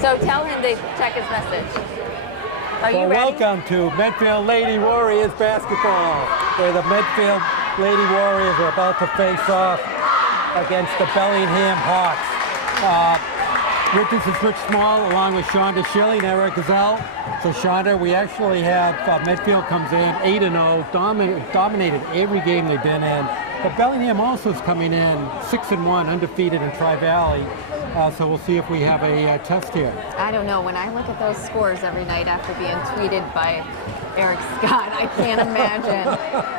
So tell him to check his message. Are you ready? Welcome to Medfield Lady Warriors basketball, where the Medfield Lady Warriors are about to face off against the Bellingham Hawks. With this is Rich Small, along with Shonda Schilling and Eric Gazelle. So Shonda, we actually have Medfield comes in 8-0, dominated every game they've been in. But Bellingham also is coming in 6-1, undefeated in Tri-Valley. So we'll see if we have a test here. I don't know. When I look at those scores every night after being tweeted by Eric Scott, I can't imagine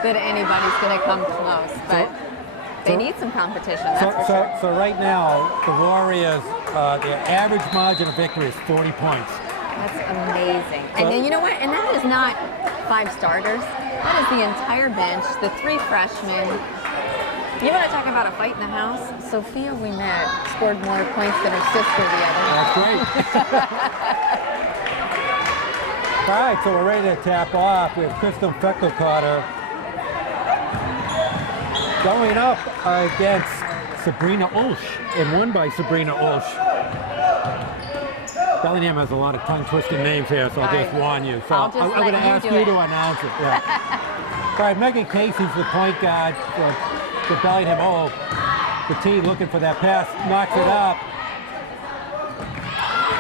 that anybody's going to come close. But they need some competition, that's for sure. So right now, the Warriors, their average margin of victory is 40 points. That's amazing. And then, you know what? And that is not 5 starters. That is the entire bench, the 3 freshmen. You want to talk about a fight in the house? Sophia Ouimet scored more points than her sister the other night. That's great. All right, so we're ready to tap off. We have Kristen Feckelcotter going up against Sabrina Olsch, and won by Sabrina Olsch. Bellingham has a lot of tongue-twisting names here, so I'll just warn you. So I'm going to ask you to announce it. Yeah. All right, Megan Casey's the point guard for Bellingham. Oh, the team looking for that pass, knocks it up.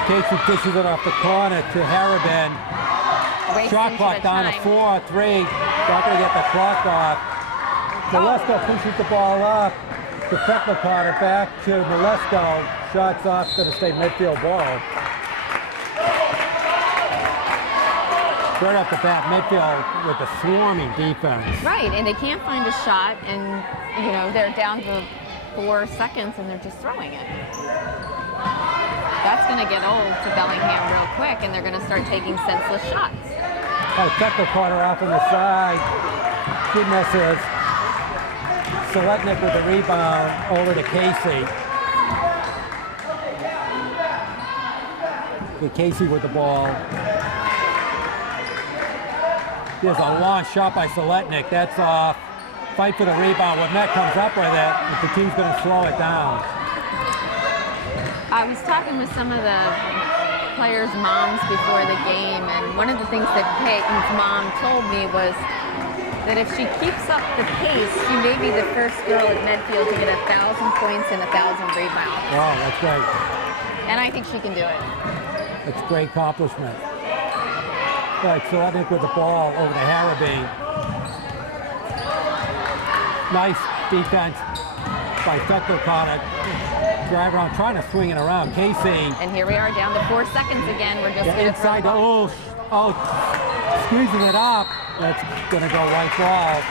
Casey dishes it off the corner to Harriban. Shot clock down to 4-3. Not going to get the clock off. Malesko pushes the ball up to Feckelcotter, back to Malesko. Shots off, going to stay midfield ball. Right off the bat, Medfield with a swarming defense. Right, and they can't find a shot, and you know they're down to 4 seconds, and they're just throwing it. That's going to get old to Bellingham real quick, and they're going to start taking senseless shots. Feckelcotter off on the side. Good misses. Seletnik with the rebound over to Casey. Casey with the ball. There's a long shot by Seletnik. That's off. Fight for the rebound. When Met comes up with it, the team's going to slow it down. I was talking with some of the players' moms before the game, and one of the things that Peyton's mom told me was that if she keeps up the pace, she may be the first girl at Medfield to get 1,000 points and 1,000 rebounds. Wow, that's great. And I think she can do it. That's a great accomplishment. Right, Seletnik with the ball over to Harriban. Nice defense by Feckelcotter. Drive around, trying to swing it around. Casey. And here we are down to 4 seconds again. We're just going to inside to Olsch. Oh, squeezing it up. That's going to go right ball.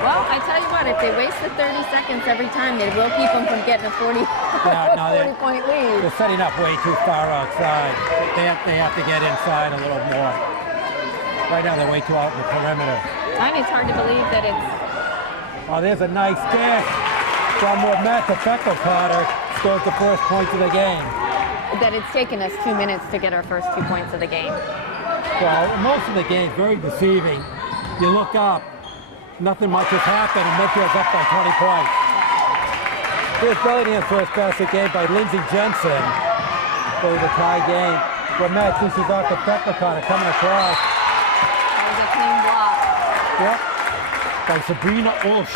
Well, I tell you what, if they waste the 30 seconds every time, they will keep them from getting a 40-point lead. They're setting up way too far outside. They have to get inside a little more. Right now, they're way too out in the perimeter. And it's hard to believe that it's... Oh, there's a nice dish from Ouimet to Feckelcotter. Scores the first points of the game. That it's taken us 2 minutes to get our first 2 points of the game. Well, most of the game, very deceiving. You look up, nothing much has happened, and Medfield's up by 20 points. Here's Bellingham's first basket game by Lindsey Jensen for the tie game. Ouimet dishes off to Feckelcotter coming across. That was a clean block. Yep. By Sabrina Olsch.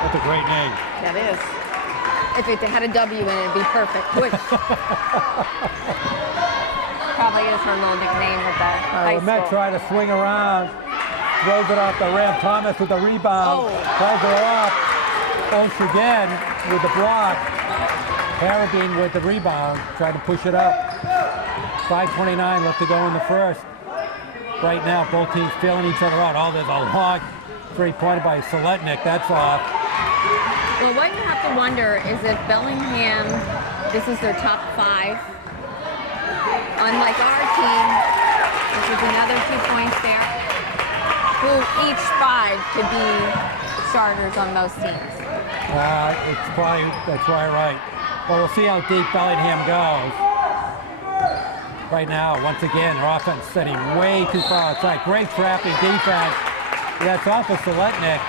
That's a great name. That is. If it had a W in it, it'd be perfect. Which probably is her little nickname at the high school. Ouimet trying to swing around. Throws it off the rim. Thomas with the rebound. Calls her off. Olsch again with the block. Harriban with the rebound. Trying to push it up. 5:29 left to go in the first. Right now, both teams feeling each other out. Oh, there's a long three-pointer by Seletnik. That's off. Well, what you have to wonder is if Bellingham, this is their top 5. Unlike our team, this is another 2 points there, who each 5 could be starters on most teams. That's probably right. Well, we'll see how deep Bellingham goes. Right now, once again, their offense setting way too far outside. Great trapping defense. That's off of Seletnik.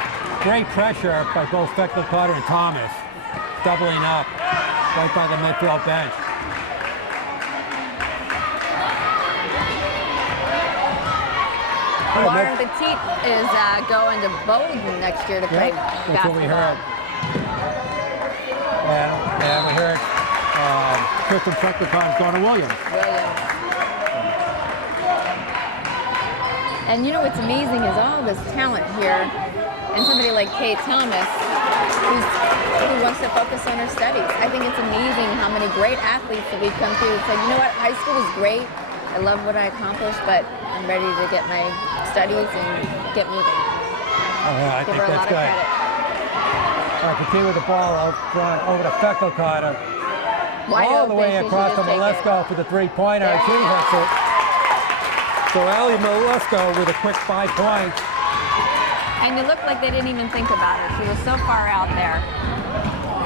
Great pressure by both Feckelcotter and Thomas. Doubling up. right by the Medfield bench. Lauren Petit is going to Bowden next year to play basketball. That's what we heard. And we heard Kristen Fleckercon's going to Williams. And you know what's amazing is all this talent here, and somebody like Kate Thomas, who wants to focus on her studies. I think it's amazing how many great athletes that we've come through. It's like, you know what, high school was great. I love what I accomplished, but I'm ready to get my studies and get moving. I Give think her a lot that's of good. credit. Continue with the ball out front over to Fleckercon. All the way across to Malesko for the three-pointer. Yeah. She hits it. So Allie Malesko with a quick 5 points. And it looked like they didn't even think about her. She was so far out there.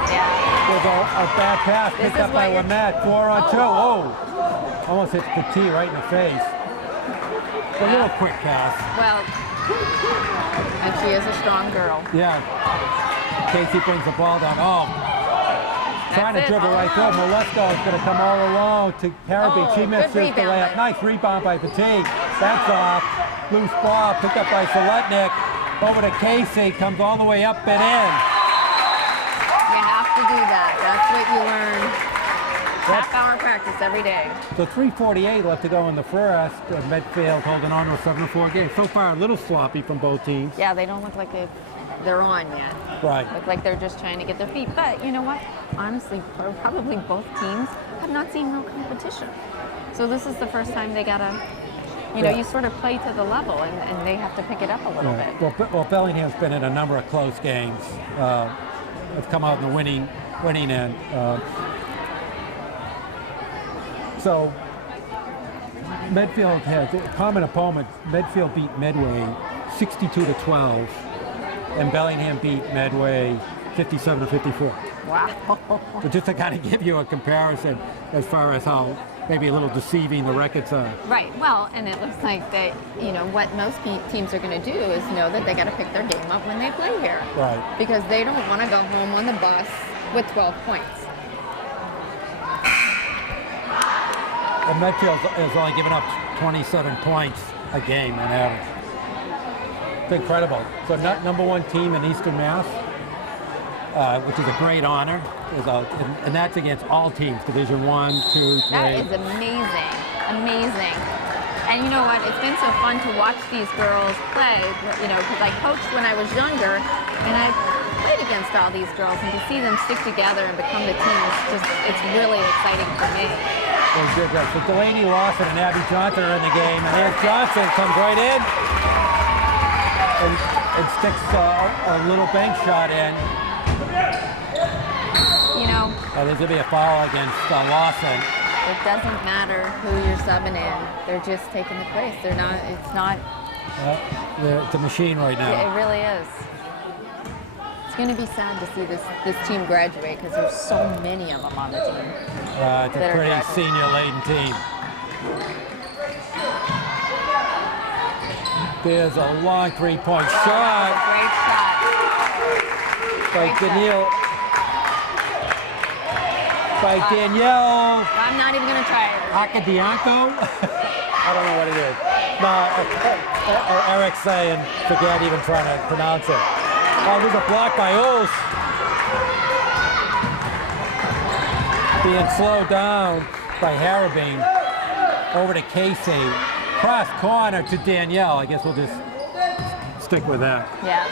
Yeah. There's a bad pass picked up by Lamette. 4-on-2. Oh. Almost hits Petit right in the face. A little quick pass. Well, and she is a strong girl. Yeah. Casey brings the ball down. Oh. Trying to dribble right through. Malesko is going to come all alone to Carabee. She misses the layup. Nice rebound by Petit. That's off. Loose ball picked up by Seletnik. Over to Casey. Comes all the way up and in. You have to do that. That's what you learn. Half-hour practice every day. So 3:48 left to go in the first. Medfield holding on to a 7-4 game. So far, a little sloppy from both teams. Yeah, they don't look like they're on yet. Right. Look like they're just trying to get their feet. But you know what? Honestly, probably both teams have not seen real competition. So this is the first time they gotta, you sort of play to the level, and they have to pick it up a little bit. Well, Bellingham's been in a number of close games. Have come out in the winning end. So Medfield has a common opponent. Medfield beat Medway 62-12, and Bellingham beat Medway 57-54. Wow. So just to kind of give you a comparison as far as how maybe a little deceiving the records are. Right. Well, and it looks like that, what most teams are going to do is know that they got to pick their game up when they play here. Right. Because they don't want to go home on the bus with 12 points. And Medfield has only given up 27 points a game on average. It's incredible. So number one team in Eastern Mass, which is a great honor, and that's against all teams, Division 1, 2, 3. That is amazing, amazing. And you know what? It's been so fun to watch these girls play, because I coached when I was younger, and I played against all these girls, and to see them stick together and become the team, it's really exciting for me. So Delaney Lawson and Abby Johnson are in the game, and Ann Johnson comes right in and sticks a little bank shot in. There's going to be a foul against Lawson. It doesn't matter who you're subbing in. They're just taking the place. They're not, it's not. It's a machine right now. It really is. It's going to be sad to see this team graduate because there's so many of them on the team. It's a pretty senior-laden team. There's a long three-point shot. That's a great shot. By Danielle. I'm not even going to try it. Acadianco? I don't know what it is. No, Eric's saying, forget even trying to pronounce it. Oh, there's a block by Ols. Being slowed down by Harabing. Over to Casey. Cross corner to Danielle. I guess we'll just stick with that. Yeah.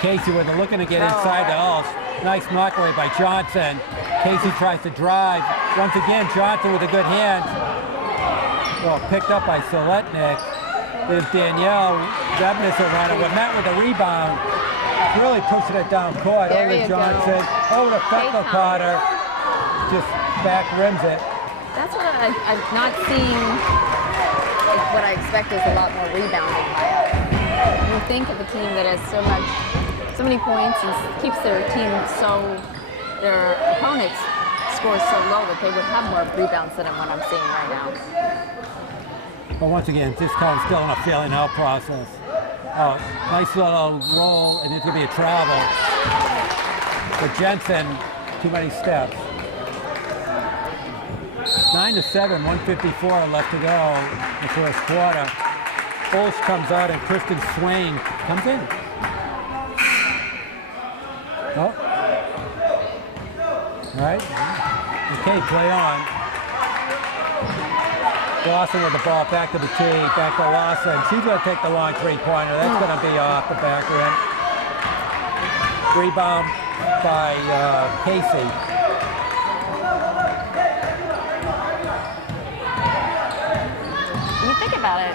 Casey with it, looking to get inside the Ols. Nice knockaway by Johnson. Casey tries to drive. Once again, Johnson with a good hand. Well, picked up by Seletnik. There's Danielle. Zebnis around it. Met with a rebound. Really pushing it down court. There over to Johnson. Over to Fleckercon. Just back rims it. That's what I'm not seeing. What I expect is a lot more rebounding by us. You think of a team that has so many points and keeps their opponents scores so low that they would have more rebounds than what I'm seeing right now. But once again, just kind of still in a feeling out process. Nice little roll, and it's going to be a travel. But Jensen, too many steps. 9-7, 1:54 left to go in the first quarter. Olsh comes out and Kristen Swain comes in. Oh. All right. Okay, play on. Lawson with the ball back to the tee, back to Lawson. She's going to take the long three-pointer. That's going to be off the back rim. Rebound by Casey. When you think about it,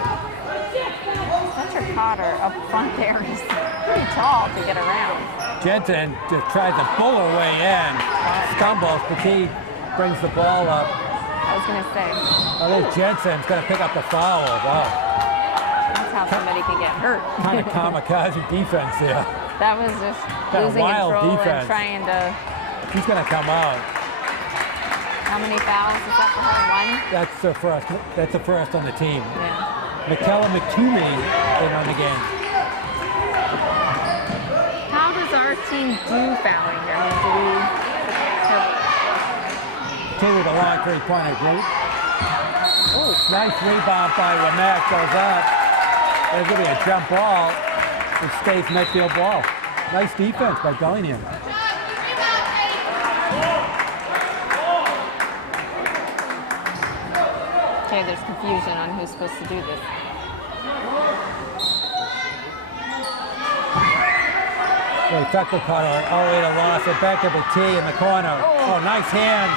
Fletcher Cotter up front there is pretty tall to get around. Jensen just tries to pull her way in. Stumbles. Petit brings the ball up. I was going to say. I think Jensen's going to pick up the foul. Wow. That's how somebody can get hurt. Kind of kamikaze defense there. That was just Kind of losing wild control defense. and trying to. She's going to come out. How many fouls is that for her? One? That's the first. That's the first on the team. Yeah. McKella McToomey in on the game. How does our team do fouling here? I mean, do we? Two with a long three-pointer group. Oh, Nice rebound by Ramek. Goes up. There's going to be a jump ball. It stays Medfield ball. Nice defense by Bellingham. okay, there's confusion on who's supposed to do this. Tucker Potter all the way to Lawson. Back to the tee in the corner. Oh, nice hands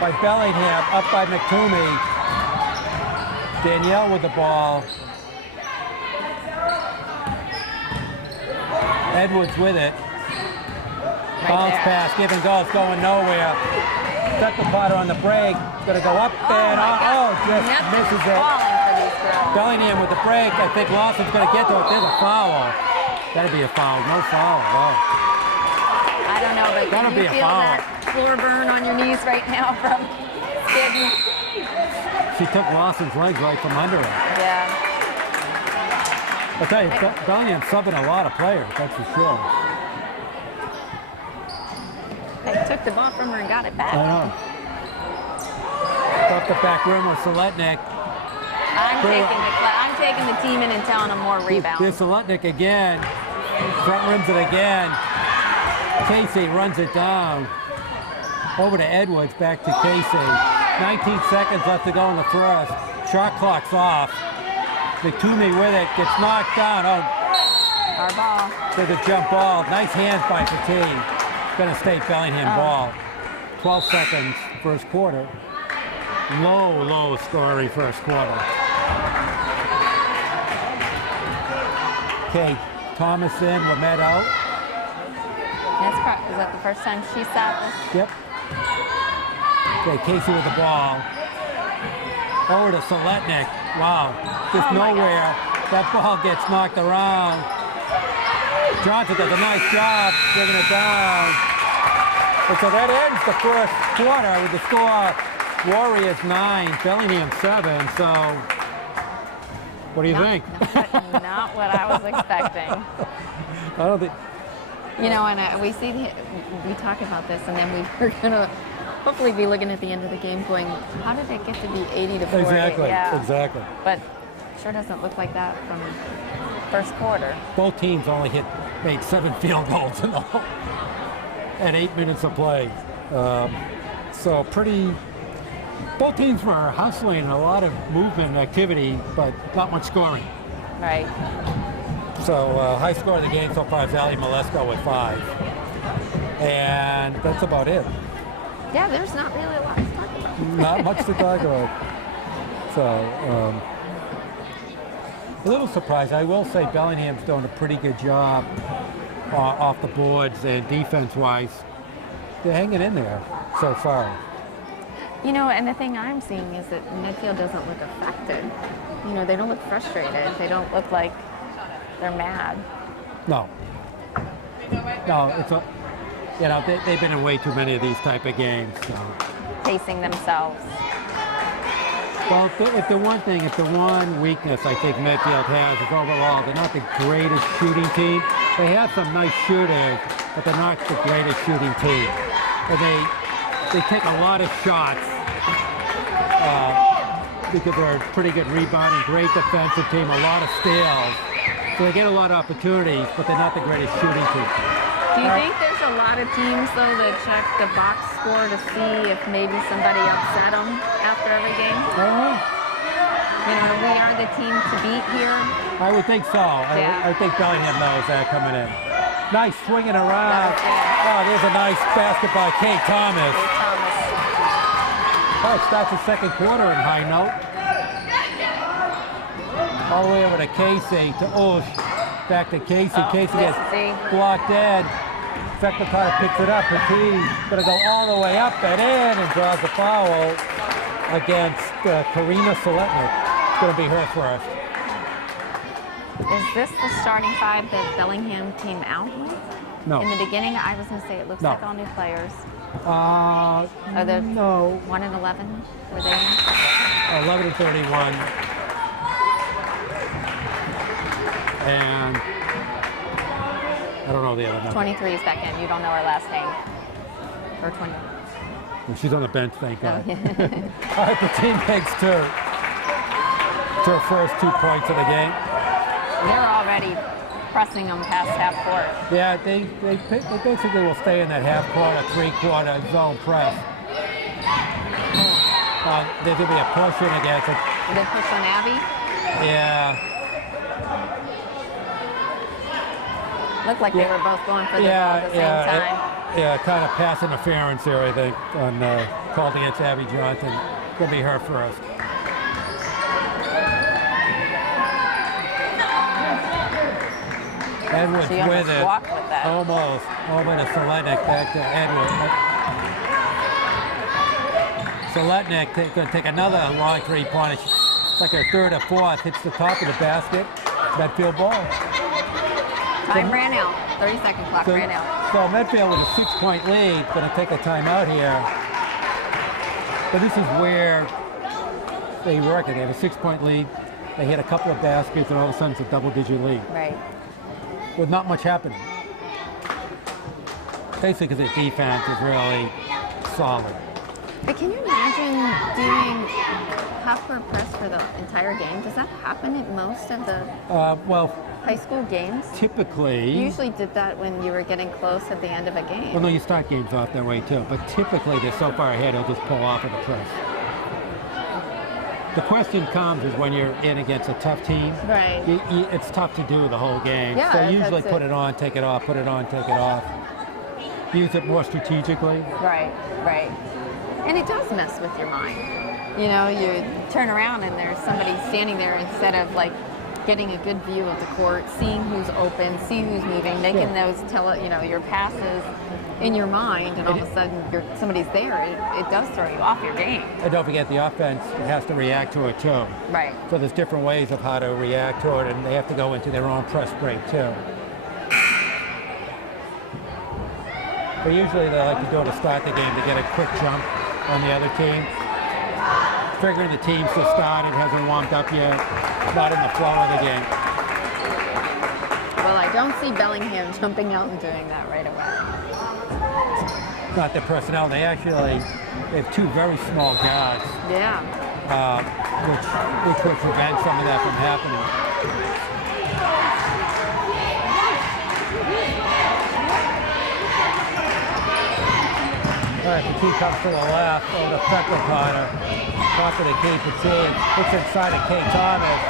by Bellingham. Up by McToomey. Danielle with the ball. Edwards with it. Bounce pass, give and go, it's going nowhere. Tucker Potter on the break. Going to go up and just misses it. Falling for these girls. Bellingham with the break. I think Lawson's going to get to it. There's a foul. That'd be a foul. No foul. Wow. I don't know, but That'll can be you a feel foul. that floor burn on your knees right now from skidding? She took Lawson's legs right from under her. Yeah. I'll tell you, Bellingham's subbing a lot of players, that's for sure. They took the ball from her and got it back. I know. Off the back rim with Seletnik. I'm taking the team in and telling them more rebounds. Here's Seletnik again. Front rims it again. Casey runs it down. Over to Edwards, back to Casey. 19 seconds left to go in the first. Shot clock's off. McToomey with it, gets knocked down. Oh, Our ball. there's a jump ball. Nice hands by Petit. Gonna stay Bellingham ball. 12 seconds, first quarter. Low scoring first quarter. Okay, Thomas in, Lamed out. Is that the first time she saw this? Yep. Okay, Casey with the ball. Over to Seletnik. Wow, just Oh my nowhere. That ball gets knocked around. Johnson does a nice job bringing it down. And so that ends the first quarter with the score Warriors 9, Bellingham 7. So, what do you think? Not what I was expecting. I don't think. You know, and we talk about this, and then we're gonna hopefully be looking at the end of the game, going, how did it get to be 80-40? Exactly. Yeah. Exactly. But sure doesn't look like that from first quarter. Both teams only made 7 field goals in all at 8 minutes of play. So both teams were hustling and a lot of movement and activity, but not much scoring. Right. So high score of the game so far is Ali Malesko with 5. And that's about it. Yeah, there's not really a lot to talk about. Not much to talk about. So, a little surprised. I will say Bellingham's doing a pretty good job off the boards and defense-wise. They're hanging in there so far. You know, and the thing I'm seeing is that Medfield doesn't look affected. You know, they don't look frustrated. They don't look like they're mad. No, it's they've been in way too many of these type of games. So. Pacing themselves. Well, if the one weakness I think Medfield has is overall they're not the greatest shooting team. They have some nice shooters, but they're not the greatest shooting team. And they take a lot of shots because they're a pretty good rebounding, great defensive team, a lot of steals. So they get a lot of opportunities, but they're not the greatest shooting team. Do you think there's a lot of teams, though, that check the box score to see if maybe somebody upset them after every game? You know, we are the team to beat here. I would think so. Yeah. I think Bellingham knows that coming in. Nice swinging around. Oh, there's a nice basket by Kate Thomas. Oh, it starts the second quarter in high note. All the way over to Casey, to Osh. Back to Casey. Casey gets blocked dead. Secretary picks it up. He's going to go all the way up and in and draws the foul against Karina Soletnik. It's going to be her first. Is this the starting five that Bellingham came out with? No. In the beginning, I was going to say it looks like all new players. No. 1 and 11 were they? 11 and 31. And I don't know the other number. 23 is back in. You don't know her last name. Or 20. Well, she's on the bench, thank God. Oh, yeah. All right, the team takes two. It's her first 2 points of the game. They're already pressing them past half court. Yeah, they basically will stay in that half quarter, 3-quarter zone press. There's going to be a push in against it. They push on Abby? Yeah. Looked like they were both going for the ball at the same time. Yeah, kind of pass interference there, I think, on called against Abby Johnson. Going to be her first. Edwards She with it. Walked with that. Almost. Over to Soletnik, back to Edwards. Soletnik going to take another long three-pointer. It's like her third or fourth. Hits the top of the basket. Medfield ball. Time ran out. 30-second clock ran out. So Medfield with a 6-point lead. Going to take a timeout here. But this is where they work it. They have a 6-point lead. They hit a couple of baskets, and all of a sudden it's a double-digit lead. Right. With not much happening. Basically because their defense is really solid. But can you imagine doing half-court press for the entire game? Does that happen at most of the high school games? Typically. You usually did that when you were getting close at the end of a game. Well, no, you start games off that way too. But typically they're so far ahead, they'll just pull off of the press. The question comes is when you're in against a tough team. Right. It's tough to do the whole game. Yeah, so usually put it on, take it off, put it on, take it off. Use it more strategically. Right, right. And it does mess with your mind. You know, you turn around and there's somebody standing there instead of like getting a good view of the court, seeing who's open, seeing who's moving, making those your passes in your mind, and all of a sudden somebody's there. It does throw you off your game. And don't forget the offense has to react to it too. Right. So there's different ways of how to react to it, and they have to go into their own press break too. But usually they like to do it to start the game to get a quick jump on the other team. Figuring the team still started, hasn't warmed up yet, not in the flow of the game. Well, I don't see Bellingham jumping out and doing that right away. Not their personnel. They have two very small guards. Yeah. Which would prevent some of that from happening. All right, the key comes to the left over the Feckley corner. Top of the key, Petit. It's inside of Kate Thomas.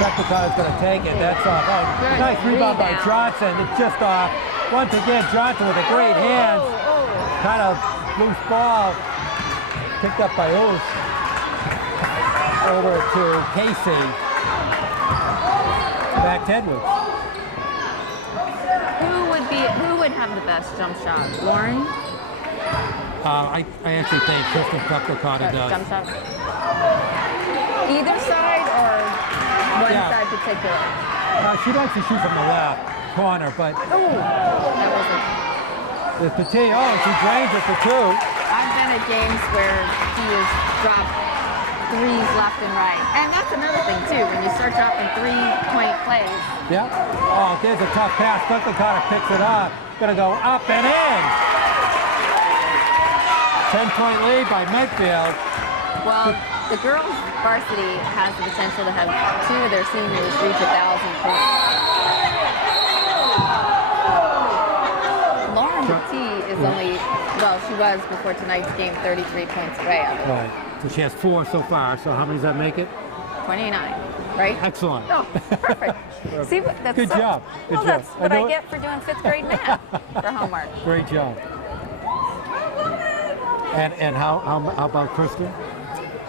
Feckley corner's going to take it. That's off. Oh, nice rebound by Johnson. It's just off. Once again, Johnson with a great hand. Kind of loose ball. Picked up by Oosh. Over to Casey. Back to Edwards. Who would have the best jump shot? Lauren? I actually think Kristen Feckley does. Jump shot. Either side or one side particular? She likes to shoot from the left corner, but that wasn't. the Petit, she drains it for two. I've been at games where he has dropped threes left and right. And that's another thing, too, when you start dropping 3-point plays. Yep. Oh, there's a tough pass. Buckley kind of picks it up. Gonna go up and in. 10-point lead by Medfield. Well, the girls' varsity has the potential to have 2 of their seniors reach 1,000 points. Lauren McTee is only, well, she was before tonight's game 33 points away of it. Right. So she has 4 so far. So how many does that make it? 29, right? Excellent. Oh, perfect. See, that's Good job. Good well, job. that's what I get for doing 5th grade math for homework. Great job. And how about Kristen?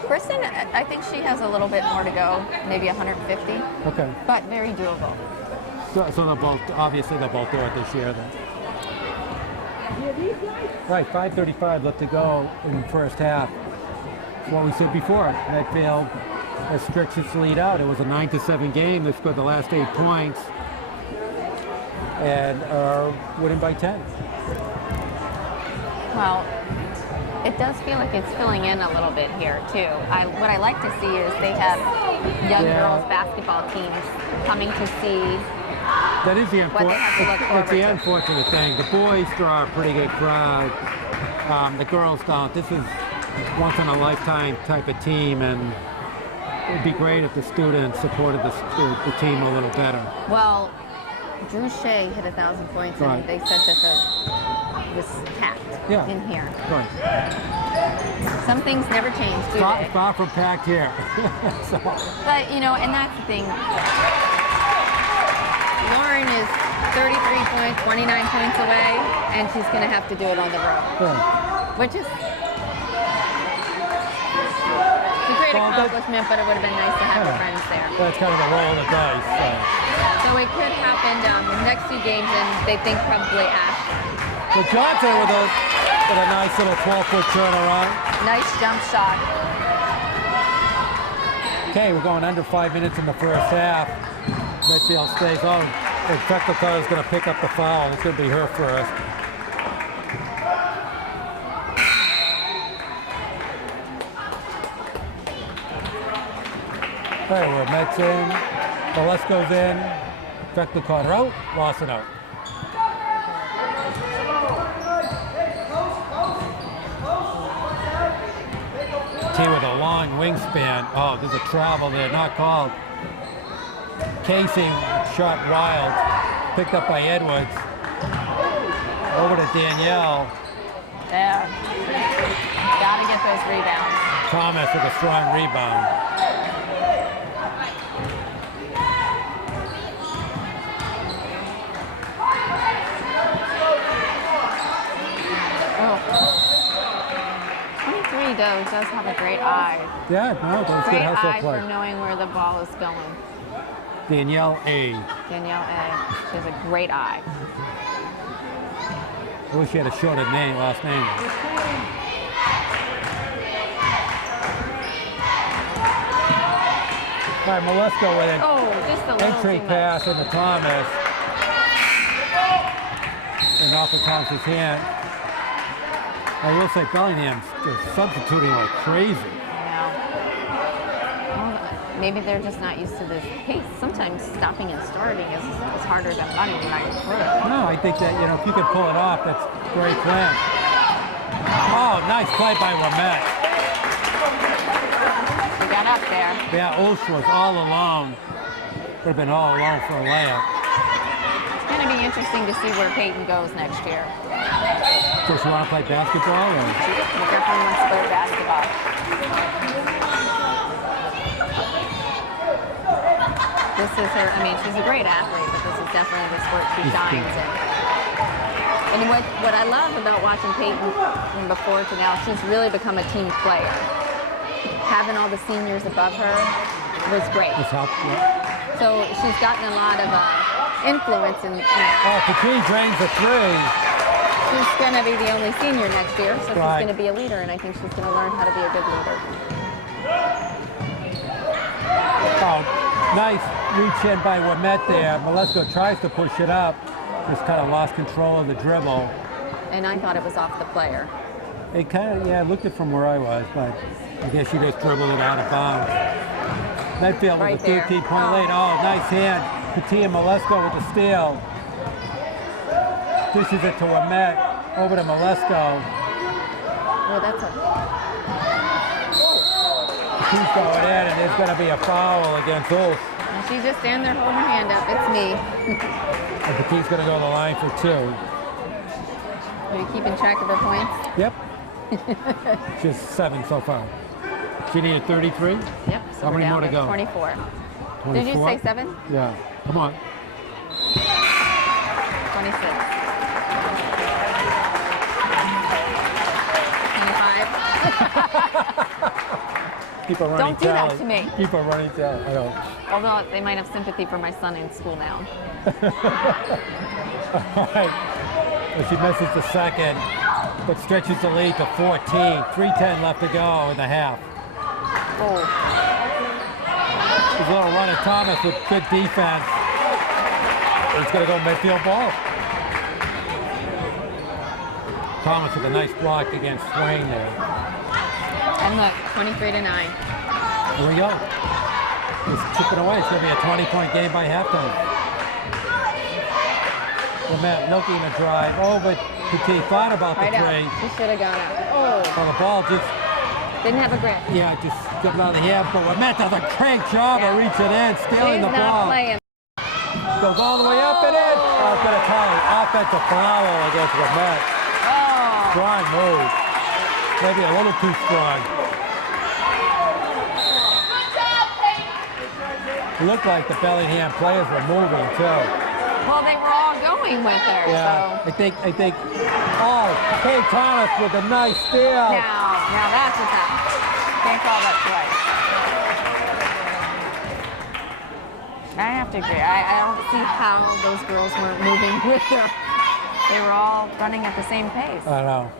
Kristen, I think she has a little bit more to go, maybe 150. Okay. But very doable. So they're both, obviously they'll both do it this year then. Right, 5:35 left to go in the first half. What we said before, Medfield has stretched its lead out. It was a 9-7 game. They scored the last 8 points and are winning by 10. Well, it does feel like it's filling in a little bit here too. What I like to see is they have young girls basketball teams coming to see that is the what they have to look forward it's the to. unfortunate thing. The boys draw a pretty good crowd. The girls don't. This is once in a lifetime type of team, and it'd be great if the students supported the team a little better. Well, Drew Shea hit 1,000 points, and they said that it was packed in here. Right. Some things never change, do they? Far from packed here. So. But, you know, and that's the thing. Lauren is 33 points, 29 points away, and she's going to have to do it on the road. Which is a great accomplishment, but it would have been nice to have her friends there. That's kind of a roll of the dice. So it could happen the next 2 games, and they think probably after. So Johnson with a nice little 12-foot turnaround. Nice jump shot. Okay, we're going under 5 minutes in the first half. Medfield stays on. In fact, the is going to pick up the foul. It's going to be her first. Okay, we're Mets in. Let's goes in. Beckler caught her out. Lawson out. T with a long wingspan. Oh, there's a travel there. Not called. Casey shot wild. Picked up by Edwards. Over to Danielle. There. Gotta get those rebounds. Thomas with a strong rebound. Does have a great eye. Yeah, no, that's good hustle play. Great eye for knowing where the ball is going. Danielle A. Danielle A. She has a great eye. I wish she had a shorter name, last name. All right, Molesko with an just a little entry pass into Thomas. And off of Thomas's hand. I will say Bellingham's just substituting like crazy. I know. Well, maybe they're just not used to this pace. Sometimes stopping and starting is harder than running right through. No, I think that, if you could pull it off, that's a great plan. Oh, nice play by Lamette. He got up there. Yeah, Ulsh was all alone. Would have been all alone for a layup. It's going to be interesting to see where Peyton goes next year. So she want to play basketball? Or? She definitely wants to play basketball. This is her, she's a great athlete, but this is definitely the sport she shines in. And what I love about watching Peyton from before to now, she's really become a team player. Having all the seniors above her was great. It's helped, yeah. So she's gotten a lot of influence in. Oh, Petit drains the 3. She's going to be the only senior next year, so she's going to be a leader, and I think she's going to learn how to be a good leader. Oh, nice reach in by Wamette there. Molesko tries to push it up, just kind of lost control of the dribble. And I thought it was off the player. It kind of, yeah, I looked it from where I was, but I guess she just dribbled it out of bounds. Medfield with a 13-point lead. Oh, nice hand. Petit and Malesko with the steal. Dishes it to Amet. Over to Malesko. Well, that's a... She's going in, and there's going to be a foul against Ulf. And she's just standing there holding her hand up. It's me. And Petit's going to go to the line for 2. Are you keeping track of her points? Yep. Just 7 so far. She needed 33? Yep. So How many more to go? 24. 24? Did you say 7? Yeah. Come on. 26. 25. Keep a running Don't do tally. that to me. Keep a running tally. I know. Although they might have sympathy for my son in school now. All right. Well, she misses the second, but stretches the lead to 14. 3:10 left to go in the half. Oh. There's a little run of Thomas with good defense. It's going to go midfield ball. Thomas with a nice block against Swain there. And look, 23-9. Here we go. It's chipping away. It's going to be a 20-point game by halftime. Lamette looking to drive over. Petit thought about the three. She should have gone up. Oh. Well, the ball just... Didn't have a grip. Yeah, just slipped out of the hand. But Lamette does a great job of reaching in, stealing the ball. Playing. Goes all the way up and in. Oh, it's going to call an offensive foul against Lamette. Oh. Strong move. Maybe a little too strong. It looked like the Bellingham players were moving too. Well, they were all going with her. Yeah, So. I think. Oh, Kay Thomas with a nice steal. Now that's a foul. Can't call that twice. I have to agree. I don't see how those girls weren't moving with her. They were all running at the same pace. I know.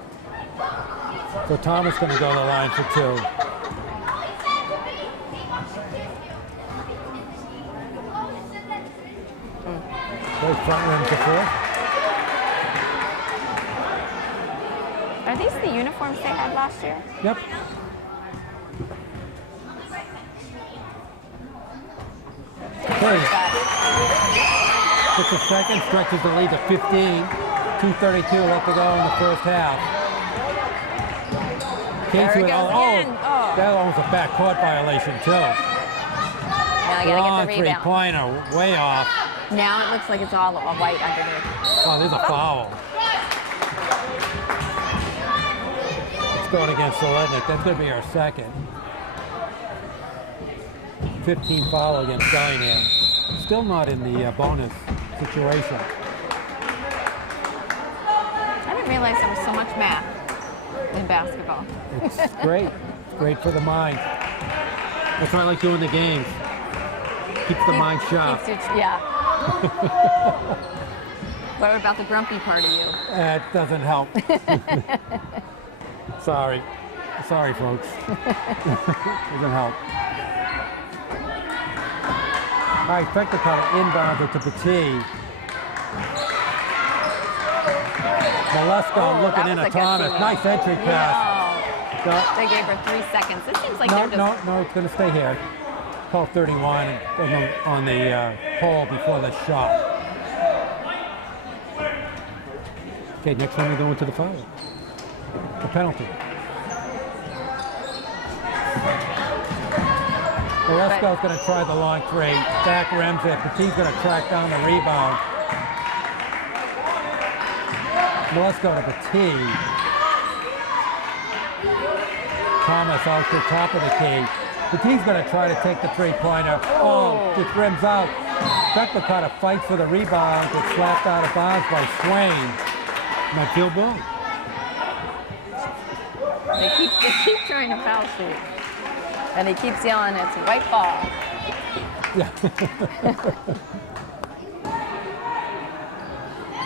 So Thomas going to go to the line for 2. Those front rim to 4. Are these the uniforms they had last year? Yep. Okay. Gets a second, stretches the lead to 15. 2:32 left to go in the first half. Casey with that one was a backcourt violation too. Now I gotta Long get the rebound. three-pointer, way off. Now it looks like it's all white underneath. Oh, there's a foul. It's going against Solednik. That's going to be our second. 15 foul against Bellingham. Still not in the bonus situation. I didn't realize there was so much math in basketball. It's great. It's great for the mind. That's why I like doing the games. Keeps the mind sharp. Yeah. What about the grumpy part of you? It doesn't help. Sorry. Sorry, folks. Doesn't help. All right, Fector caught an inbound to Petit. Malesko looking in at Thomas. Nice entry pass. They gave her 3 seconds. It seems like No, they're just... no, it's going to stay here. Call 31 on the pole before the shot. Okay, next time we go into the foul. The penalty. Malesko's going to try the long three. Back rims it. Petit's going to track down the rebound. Malesko to Petit. Thomas out to the top of the key. Petit's going to try to take the three-pointer. Oh, just rims out. Fector kind of fights for the rebound. Gets slapped out of bounds by Swain. Medfield ball. They keep trying to foul shoot. And he keeps yelling, it's a white ball. Yeah.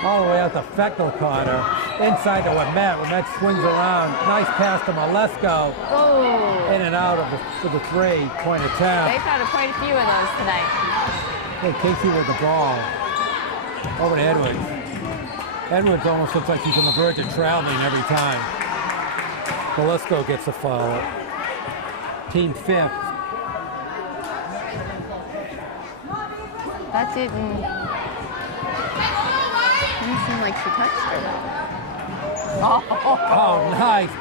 All the way out to Fector Carter. Inside to Lamette. Lamette swings around. Nice pass to Malesko. Oh. In and out of the three-point attempt. They've had quite a few of those tonight. Hey, Casey with the ball. Over to Edwards. Edwards almost looks like she's on the verge of traveling every time. Velasco gets a foul. Team fifth. That didn't seem like she touched her. Oh, nice.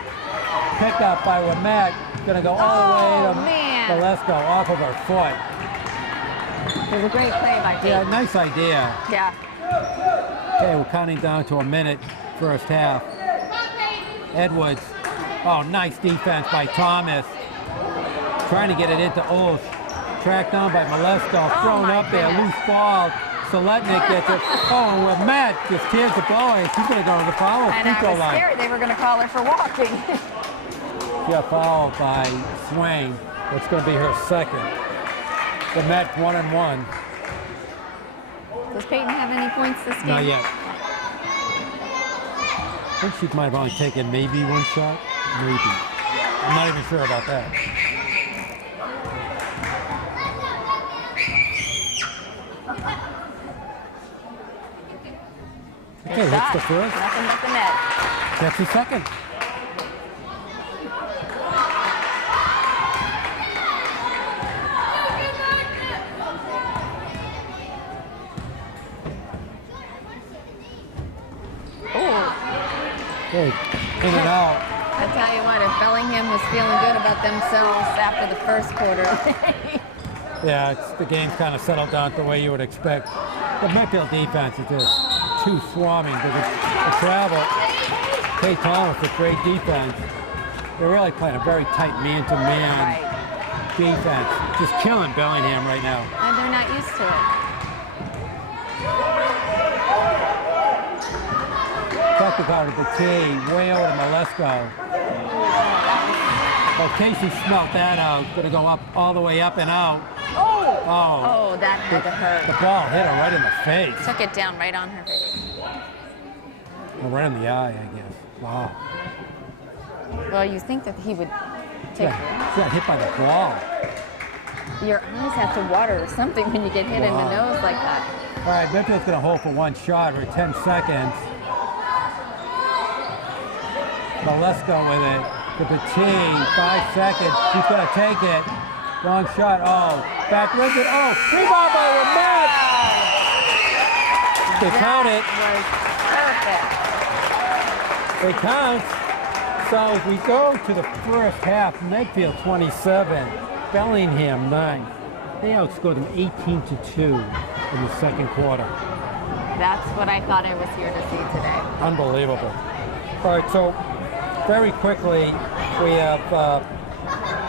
Pick up by Lamette. Gonna go all the way to man. Velasco off of her foot. It was a great play by Kate. Yeah, nice idea. Yeah. Okay, we're counting down to a minute, first half. Edwards. Oh, nice defense by Thomas. Trying to get it into Olsz. Tracked down by Velasco. Thrown up there. goodness. Loose ball. Seletnik gets it. Oh, and Lamette just tears the ball away. She's going to go to the foul And I free throw was line. scared they were going to call her for walking. She got fouled by Swain. That's going to be her second. Lamette 1-1. Does Peyton have any points this game? Not yet. I think she might have only taken maybe one shot. Maybe. I'm not even sure about that. Okay, that's the first. Nothing but the net. That's the second. Okay, in and out. I tell you what, if Bellingham was feeling good about themselves after the first quarter. Yeah, the game's kind of settled down the way you would expect. The Medfield defense is just too swarming because the travel. Kay Thomas with great defense. They're really playing a very tight man-to-man defense. Just killing Bellingham right now. And they're not used to it. Effective out of the tee, way over to Velasco. Well, Casey smelt that out. Going to go up all the way up and out. Oh, that had to hurt. The ball hit her right in the face. Took it down right on her face. Well, right in the eye, I guess. Wow. Well, you think that he would take it. She got hit by the ball. Your eyes have to water or something when you get hit in the nose like that. All right, Medfield's going to hold for one shot or 10 seconds. Velasco with it. To the tee, 5 seconds. She's going to take it. Long shot. Oh, back rim it. Oh, rebound by Lamette. They count it. Was perfect. It counts. So if we go to the first half, Medfield 27, Bellingham 9. They outscored them 18-2 in the second quarter. That's what I thought I was here to see today. Unbelievable. All right, so very quickly, we have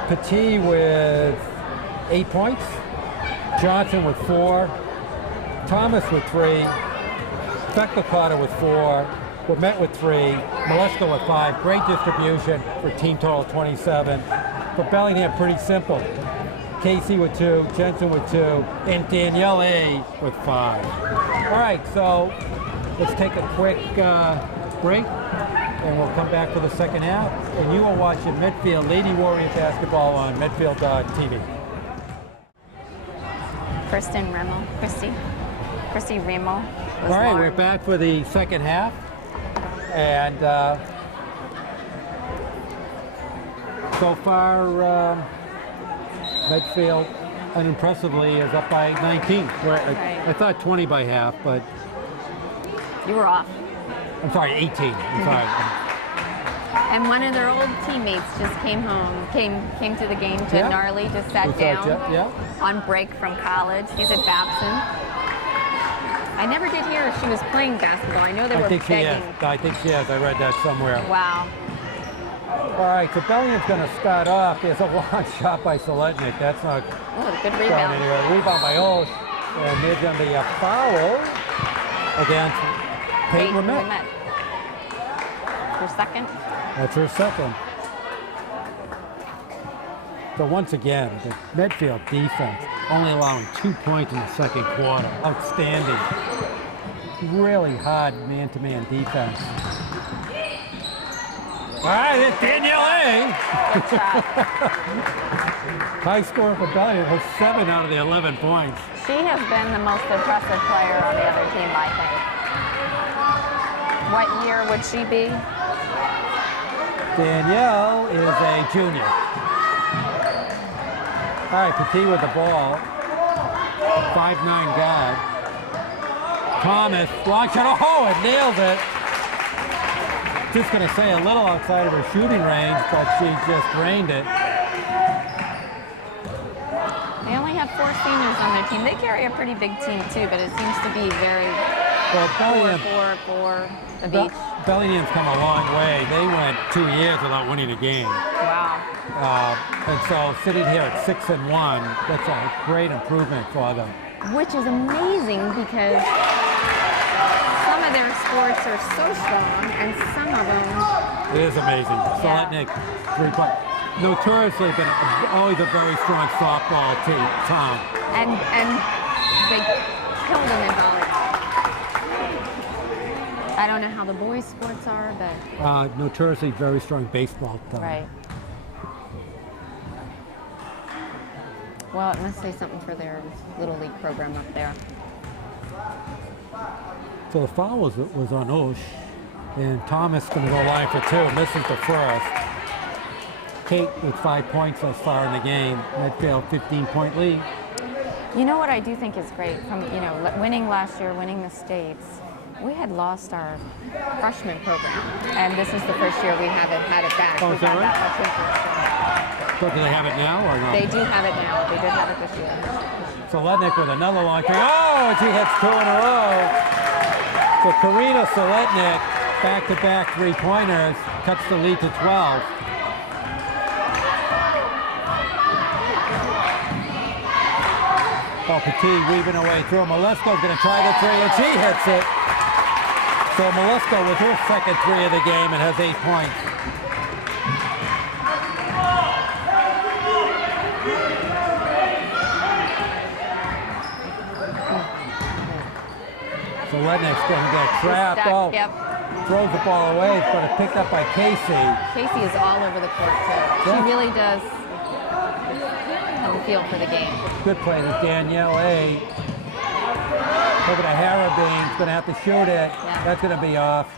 Petit with 8 points, Johnson with 4, Thomas with 3, Beckler Carter with 4, Lamette with 3, Velasco with 5. Great distribution for team total 27. For Bellingham, pretty simple. Casey with 2, Jensen with 2, and Danielle A with 5. All right, so let's take a quick break, and we'll come back for the second half. And you are watching Medfield Lady Warrior basketball on Medfield TV. Christy Remo. All right, we're back for the second half, and so far Medfield unimpressively is up by 19. I thought 20 by half, but You were off. I'm sorry, 18. I'm sorry. And one of their old teammates just came home, came to the game. Jen Gnarly just sat down on break from college. He's at Babson. I never did hear if she was playing basketball. I know they were begging. I think she is. I read that somewhere. Wow. All right, so Bellingham's going to start off. There's a long shot by Seletnik. That's not Good rebound. anywhere. Rebound by Olsz. And there's going to be a foul against Peyton Lamette. Her second. That's her second. So once again, the Medfield defense only allowing 2 points in the second quarter. Outstanding. Really hard man-to-man defense. All right, it's Danielle A. Good shot. High score for Bellingham was 7 out of the 11 points. She has been the most impressive player on the other team, I think. What year would she be? Danielle is a junior. All right, Petit with the ball. 5'9" guard. Thomas, long shot. Oh, it nails it. Just going to say a little outside of her shooting range, but she just drained it. They only have 4 seniors on their team. They carry a pretty big team too, but it seems to be very Well, Bellingham, for the beach. Bellingham's come a long way. They went 2 years without winning a game. Wow. And so sitting here at 6-1, that's a great improvement for them. Which is amazing because some of their sports are so strong and some of them... It is amazing. Soletnik, 3-point. Notoriously been always a very strong softball team. And they killed them in volleyball. I don't know how the boys' sports are, but... Notoriously very strong baseball. Right. Well, it must say something for their Little League program up there. So the foul was on Osh, and Thomas going to go line for 2, misses the first. Kate with 5 points thus far in the game. Medfield 15-point lead. You know what I do think is great from winning last year, winning the states. We had lost our freshman program, and this is the first year we haven't had it back. Oh, is that right? Much interest. So do they have it now or not? They do have it now. They did have it this year. Soletnik with another long three. Oh, she hits 2 in a row. So Karina Soletnik, back-to-back 3-pointers, cuts the lead to 12. Oh, Petit weaving away through. Malesko's going to try the 3, and she hits it. So Malesko with her second 3 of the game and has 8 points. So Soletnik's going to get trapped. Stuck, yep. Throws the ball away, but it's picked up by Casey. Casey is all over the court, too. She really does have a feel for the game. Good play to Danielle A. Over to Harabin's, going to have to shoot it. Yeah. That's going to be off.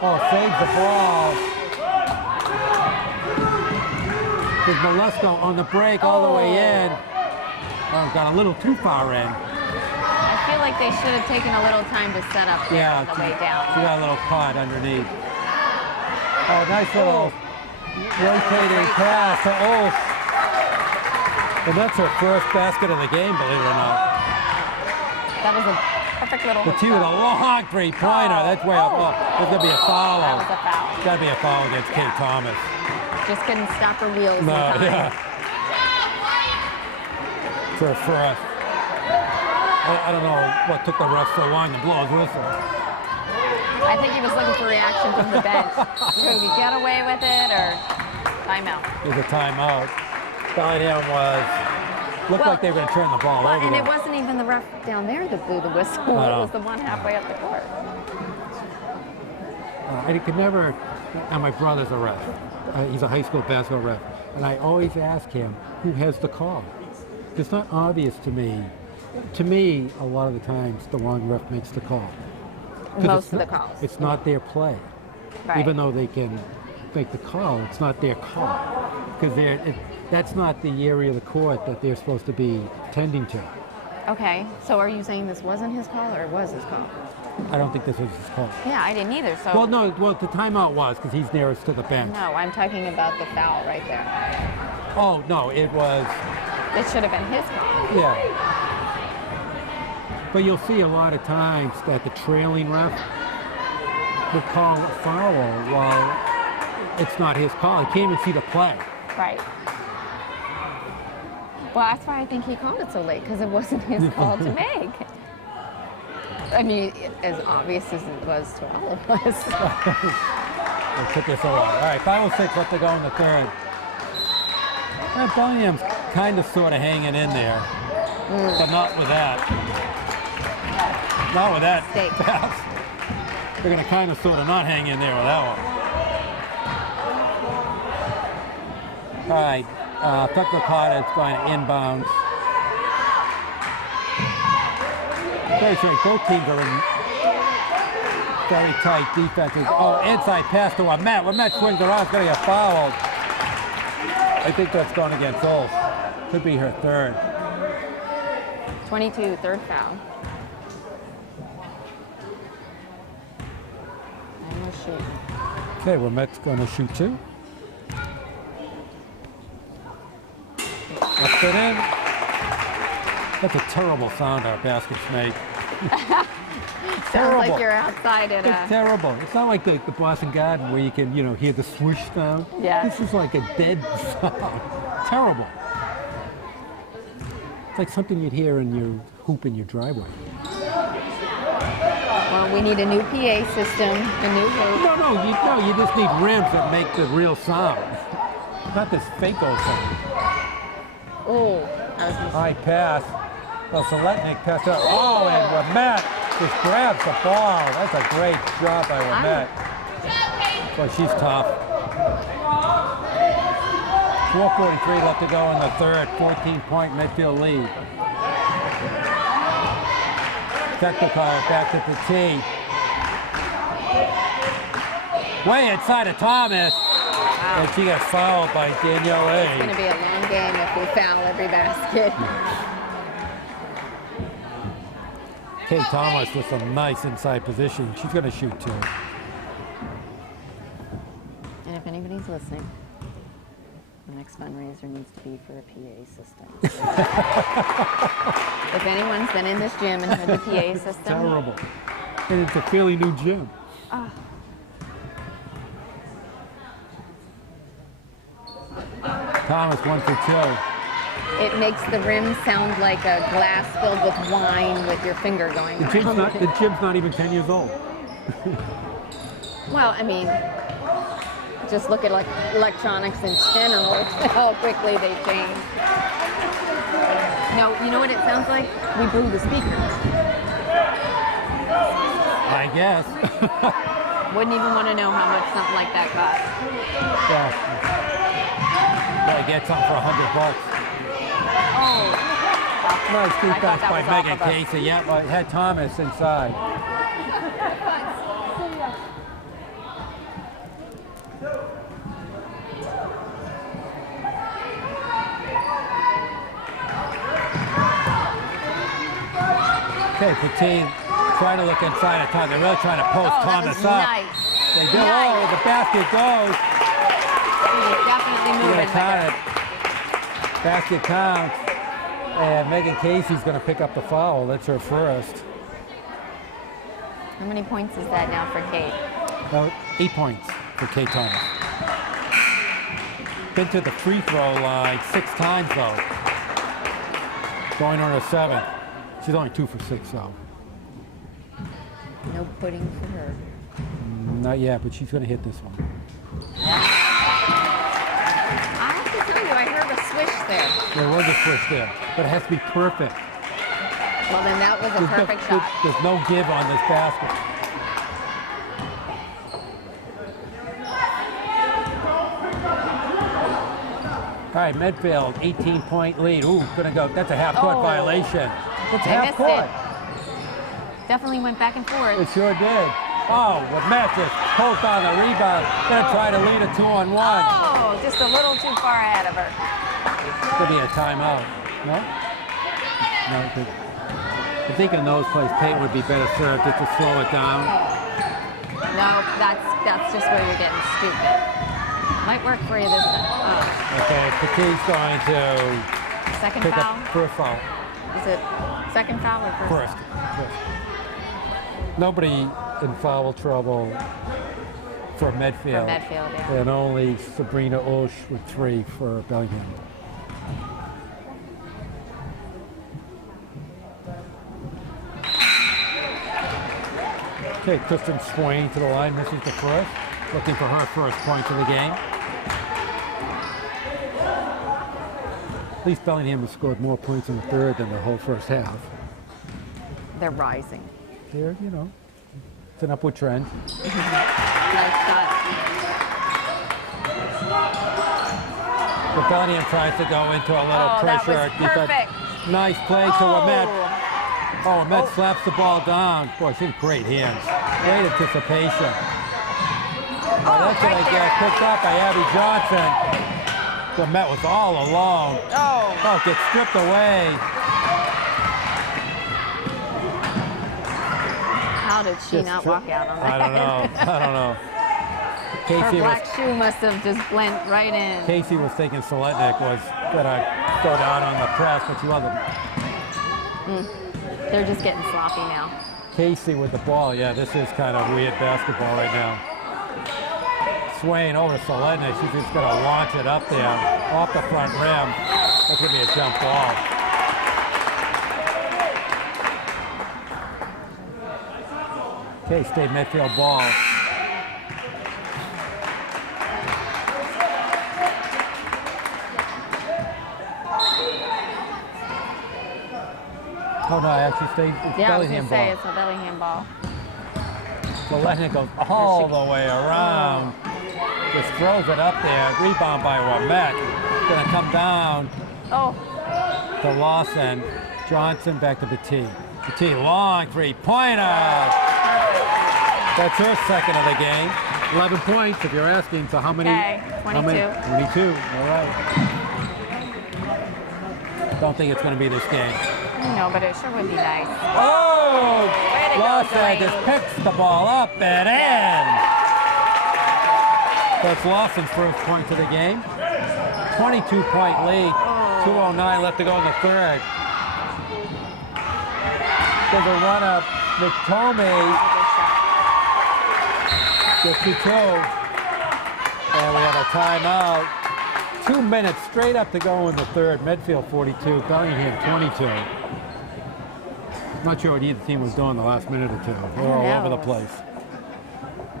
Oh, saves the ball. There's Malesko on the break all the way in. Oh, got a little too far in. I feel like they should have taken a little time to set up there on the way down. She got a little caught underneath. Oh, nice little rotating pass to Olf. And that's her first basket of the game, believe it or not. That was a perfect little But she with a long 3-pointer. That's way up. There's going to be a foul. That was a foul. It's got to be a foul against Kate Thomas. Just couldn't stop her wheels in No, time. yeah. For a first. I don't know what took the ref so long to blow his whistle. I think he was looking for reaction from the bench. Could we get away with it or timeout? It was a timeout. Bellingham looked like they were going to turn the ball over. And it wasn't even the ref down there that blew the whistle. It was the one halfway up the court. I could never, and my brother's a ref. He's a high school basketball ref. And I always ask him, who has the call? It's not obvious to me. To me, a lot of the times, the wrong ref makes the call. Most of the calls. It's not their play. Right. Even though they can make the call, it's not their call. Because that's not the area of the court that they're supposed to be tending to. Okay, so are you saying this wasn't his call or it was his call? I don't think this was his call. Yeah, I didn't either. So. Well, no, the timeout was because he's nearest to the bench. No, I'm talking about the foul right there. Oh, no, it was. It should have been his call. Yeah. But you'll see a lot of times that the trailing ref will call a foul while it's not his call. He can't even see the play. Right. Well, that's why I think he called it so late, because it wasn't his call to make. I mean, as obvious as it was to all of us. It took us a while. All right, 5:06 left to go in the third. Bellingham's kind of sort of hanging in there, but not with that. Not with that pass. They're going to kind of sort of not hang in there with that one. All right, Pepper Carter's going to inbounds. Very strange. Both teams are in very tight defenses. Oh, inside pass to Wemette. Wemette swings around, going to get fouled. I think that's going against Ulf. Could be her third. 22, third foul. And we're shooting. Okay, Wemette's going to shoot 2. Up it in. That's a terrible sound our baskets make. Sounds like you're outside at It's terrible. It's not like the Boston Garden where you can, hear the swoosh sound. Yeah. This is like a dead sound. Terrible. It's like something you'd hear in your hoop in your driveway. Well, we need a new PA system, a new hoop. No, you just need rims that make the real sound. Not this fake old sound. Oh, that was High pass. Well, Seletnik passed out. Oh, and Wemette just grabs the ball. That's a great job by Wemette. Boy, she's tough. 4:43 left to go in the third. 14-point Medfield lead. Technical back to the tee. Way inside of Thomas. wow. And she got fouled by Danielle A. It's going to be a long game if we foul every basket. Kate Thomas with some nice inside position. She's going to shoot 2. And if anybody's listening, the next fundraiser needs to be for a PA system. If anyone's been in this gym and had the PA system. Terrible. And it's a fairly new gym. Thomas 1 for 2. It makes the rim sound like a glass filled with wine with your finger going The gym's not even 10 years old. Well, I mean, just look at like electronics in general, how quickly they change. No, you know what it sounds like? We blew the speakers. I guess. Wouldn't even want to know how much something like that costs. Yeah. Gotta get something for $100. Oh. Nice defense that by was Megan off of us. Casey. Yeah, but had Thomas inside. Okay, Patine trying to look inside of Thomas. They're really trying to post Thomas that was up. nice. They do. Nice. Oh, the basket goes. He's definitely moving. Count it. Basket counts. And Megan Casey's going to pick up the foul. That's her first. How many points is that now for Kate? Well, 8 points for Kate Thomas. Been to the free throw line 6 times, though. Going on her 7th. She's only 2 for 6, though. No pudding for her. Not yet, but she's going to hit this one. I have to tell you, I heard a swish there. There was a switch there, but it has to be perfect. Well, then that was a perfect shot. There's no give on this basket. All right, Medfield, 18-point lead. Ooh, gonna go. That's a half-court violation. That's They missed half-court. it. Definitely went back and forth. It sure did. Oh, with Matt just pulls on the rebound. Gonna try to lead a 2-on-1. Oh, just a little too far ahead of her. Could be a timeout. No? No. I think in those plays, Payton would be better served just to slow it down. No, that's just where you're getting stupid. Might work for you this time. Okay, Petit's going to Second pick foul? up first foul. Is it second foul or first? First. Nobody in foul trouble for Medfield. For Medfield, yeah. And only Sabrina Osh with 3 for Bellingham. Okay, Kristen Swain to the line, misses the first. Looking for her first point of the game. At least Bellingham has scored more points in the third than the whole first half. They're rising. Here, it's an upward trend. Nice shot. But Bellingham tries to go into a little pressure. That was perfect. Nice play to Wemette. Oh, Met slaps the ball down. Boy, she's in great hands. Great anticipation. Oh, that's right gonna there, get picked Abby. up by Abby Johnson. The Met was all alone. Oh. Oh, gets stripped away. How did she not walk out on that? I don't know. I don't know. Her black shoe must have just blent right in. Casey was thinking Seletnik was gonna go down on the press, but she wasn't. They're just getting sloppy now. Casey with the ball. Yeah, this is kind of weird basketball right now. Swain over Seletnik. She's just gonna launch it up there off the front rim. That's gonna be a jump ball. K-State Medfield ball. Oh no, I actually stayed. It's Yeah, I was Bellingham gonna say ball. it's a Bellingham ball. Seletnik goes all the way around. Just throws it up there. Rebound by Ramet. Gonna come down Oh, to Lawson. Johnson back to Petit. Petit, long three-pointer. That's her second of the game. 11 points, if you're asking. So how many? okay, How many? 22. 22. All right. Don't think it's going to be this game. No, but it sure would be nice. Oh! Way to go, Lawson Delaney. just picks the ball up and in. That's Lawson's first point of the game. 22-point lead. 2:09 left to go in the third. There's a run up. McTomey gets to two. And we have a timeout. 2 minutes straight up to go in the third. Medfield 42, Bellingham 22. Not sure what either team was doing the last minute or two. They're all over the place.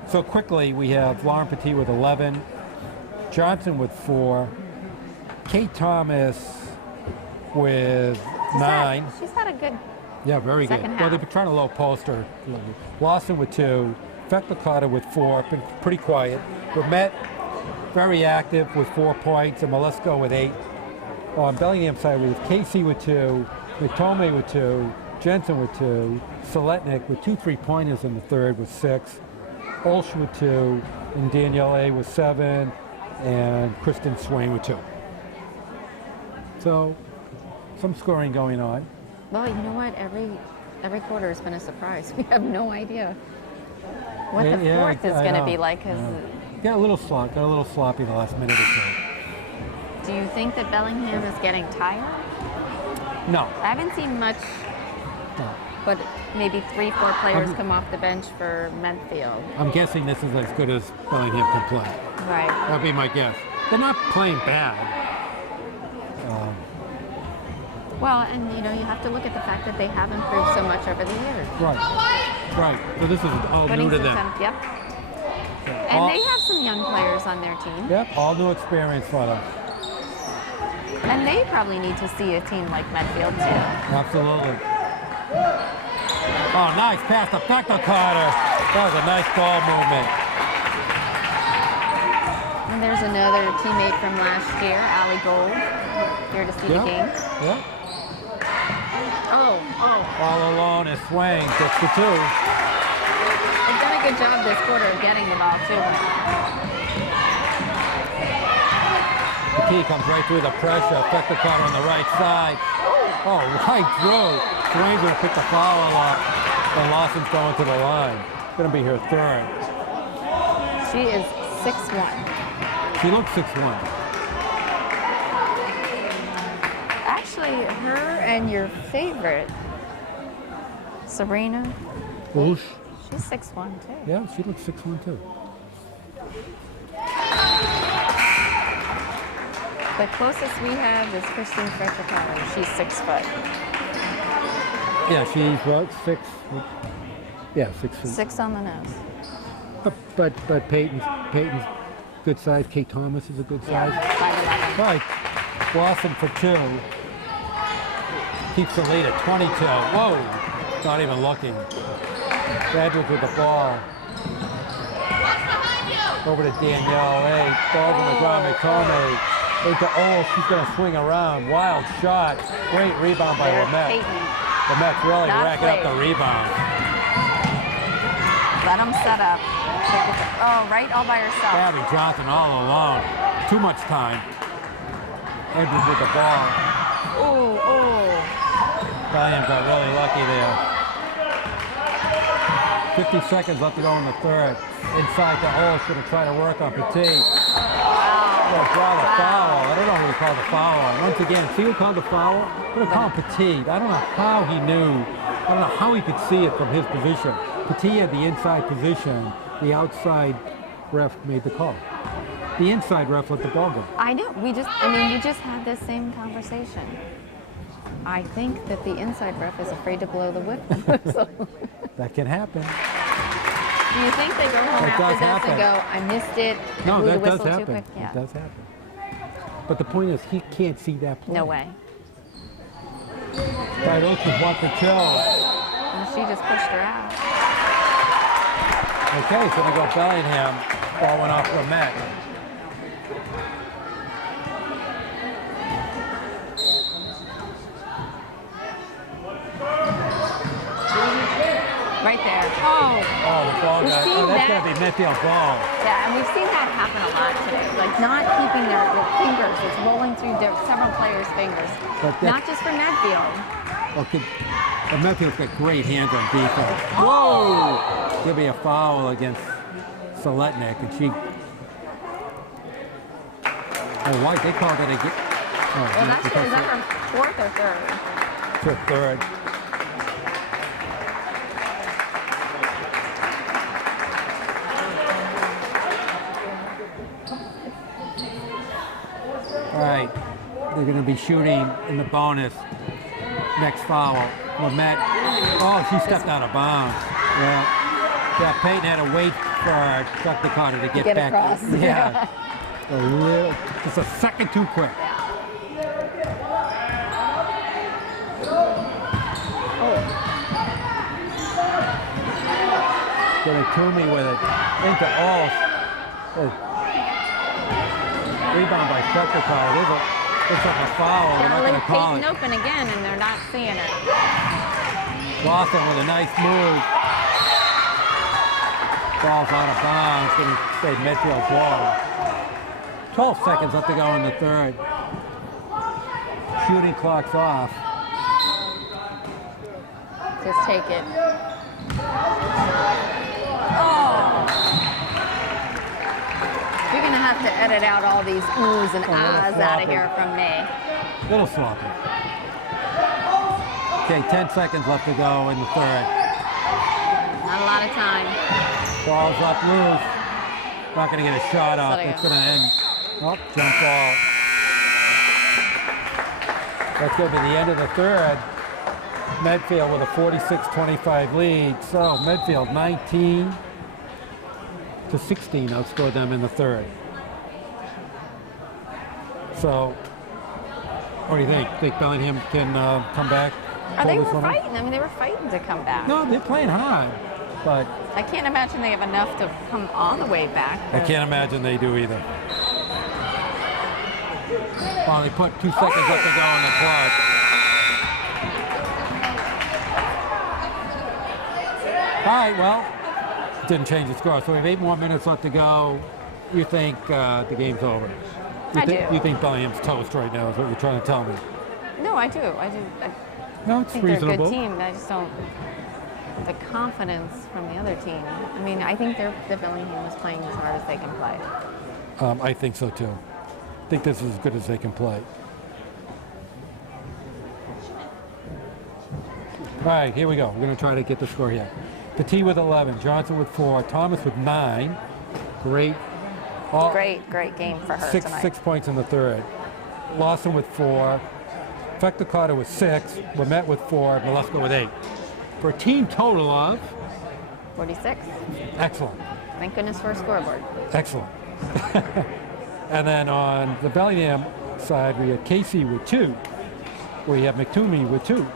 So quickly, we have Lauren Petit with 11, Johnson with 4, Kate Thomas with 9. She's had a good. Yeah, very good. Second Well, half. they've been trying to low poster. Lawson with 2, Fekla Carter with 4, been pretty quiet. Ramet, very active with 4 points, and Malesko with 8. On Bellingham side, we have Casey with 2, McTomey with 2, Jensen with 2, Seletnik with 2 3-pointers in the third with 6, Olsh with 2, and Danielle A with 7, and Kristen Swain with 2. So, some scoring going on. Well, you know what? Every quarter has been a surprise. We have no idea what the fourth is going to be like. Cause Got a little sloppy the last minute or so. do you think that Bellingham is getting tired? No. I haven't seen much, No. but maybe 3-4 players come off the bench for Medfield. I'm guessing this is as good as Bellingham can play. Right. That'd be my guess. They're not playing bad. Well, and you know, you have to look at the fact that they have improved so much over the years. Right. Right. So this is all new to them. Yep. And they have some young players on their team. Yep. All new experience for them. And they probably need to see a team like Medfield too. Absolutely. Oh, nice pass to Fekla Carter. That was a nice ball movement. And there's another teammate from last year, Allie Gold, here to see the game. Yep. Oh. All alone is Swain. Gets the 2. They've done a good job this quarter of getting the ball too. The key comes right through the pressure. Fekla Carter on the right side. Oh, right through. Swain's going to pick the foul up. And Lawson's going to the line. Going to be her third. She is 6'1". She looks 6'1". Actually, her and your favorite, Sabrina, Whoosh. she's 6'1" too. Yeah, she looks 6'1" too. The closest we have is Christine Fretcher-Carter. She's 6 foot. Yeah, she's what, 6? Yeah, 6 feet. 6 on the nose. But Peyton's good size. Kate Thomas is a good size. 5'11". Right. Blossom for 2. Keeps the lead at 22. Whoa! Not even looking. Edwards with the ball. Over to Danielle. Hey, ball's on the ground. McTomey. Into she's going to swing around. Wild shot. Great rebound by There's Ramet. Peyton. The Mets really That's racking up the late. rebound. Let them set up. Oh, right, all by herself. Abby Johnson all alone. Too much time. Edwards with the ball. Oh. Bellingham got really lucky there. 50 seconds left to go in the third. Inside the hole, going to try to work on Petit. Gonna draw the foul. I don't know who he called the foul on. Once again, see who called the foul? I'm going to call him Petit. I don't know how he knew. I don't know how he could see it from his position. Petit had the inside position. The outside ref made the call. The inside ref let the ball go. I know. We just had this same conversation. I think that the inside ref is afraid to blow the whistle. That can happen. Do you think they go home It does after this happen. and go, I missed it, I No, blew the that whistle does too happen. quick? Yeah. It does happen. But the point is, he can't see that play. No way. Right, Ocean 1 for 2. And she just pushed her out. Okay, so we go Bellingham. Ball went off the mat. Right there. Oh. Oh, the ball We've got. seen Oh, that's that. going to be Medfield ball. Yeah, and we've seen that happen a lot today. Like not keeping their fingers, it's rolling through several players' fingers. But that's- Not just for Medfield. Okay, but Medfield's got great hands on defense. Whoa! There'll be a foul against Seletnik, and she. Oh, why they called it a. Oh, Well, that's is that her fourth or third? It's her third. All right, they're going to be shooting in the bonus. Next foul. Lamette. Oh, she stepped out of bounds. Yeah, Peyton had to wait for Dr. Carter to get back. across. Yeah. Just a second too quick. Get it to me with it. Into Alf. Rebound by Dr. Carter. It's like a foul. They're not going to call Peyton it. open again, and they're not seeing it. Lawson with a nice move. Ball's out of bounds. Going to stay Medfield ball. 12 seconds left to go in the third. Shooting clock's off. Just take it. Oh! You're going to have to edit out all these oohs and ahs out of here from me. Little sloppy. Okay, 10 seconds left to go in the third. Not a lot of time. Ball's up loose. Not going to get a shot off. Let it It's go. going to end. Oh, jump ball. That's going to be the end of the third. Medfield with a 46-25 lead. So Medfield 19-16 outscored them in the third. So what do you think? Think Bellingham can come back? They pull were this one up? fighting. I mean, they were fighting to come back. No, they're playing hard, but I can't imagine they have enough to come all the way back. I can't imagine they do either. Well, they put 2 seconds left to go on the clock. All right, well, didn't change the score. So we have 8 more minutes left to go. You think the game's over? I do. You think Bellingham's toast right now is what you're trying to tell me? No, I do. I No, it's think they're a reasonable. good team. I just don't. The confidence from the other team. I mean, I think that Bellingham is playing as hard as they can play. I think so too. I think this is as good as they can play. All right, here we go. We're going to try to get the score here. Petit with 11, Johnson with 4, Thomas with 9. Great. Great game for her tonight. 6 points in the third. Lawson with 4. Fector Carter with 6. Lamette with 4. Molesco with 8. For a team total of 46. excellent. Thank goodness for a scoreboard. Excellent. And then on the Bellingham side, we have Casey with 2. We have McToomey with 2.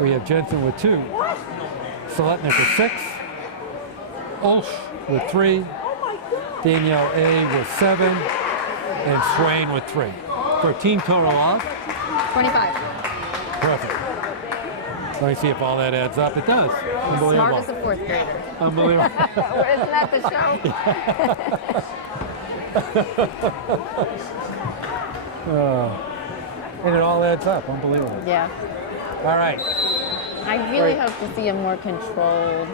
We have Jensen with 2. Seletnik with 6. Olsch with 3. Danielle A with 7. And Swain with 3. For a team total of 25. perfect. Let me see if all that adds up. It does. Unbelievable. Smart as a 4th grader. Unbelievable. Isn't that the show? And it all adds up. Unbelievable. Yeah. All right. I really hope to see a more controlled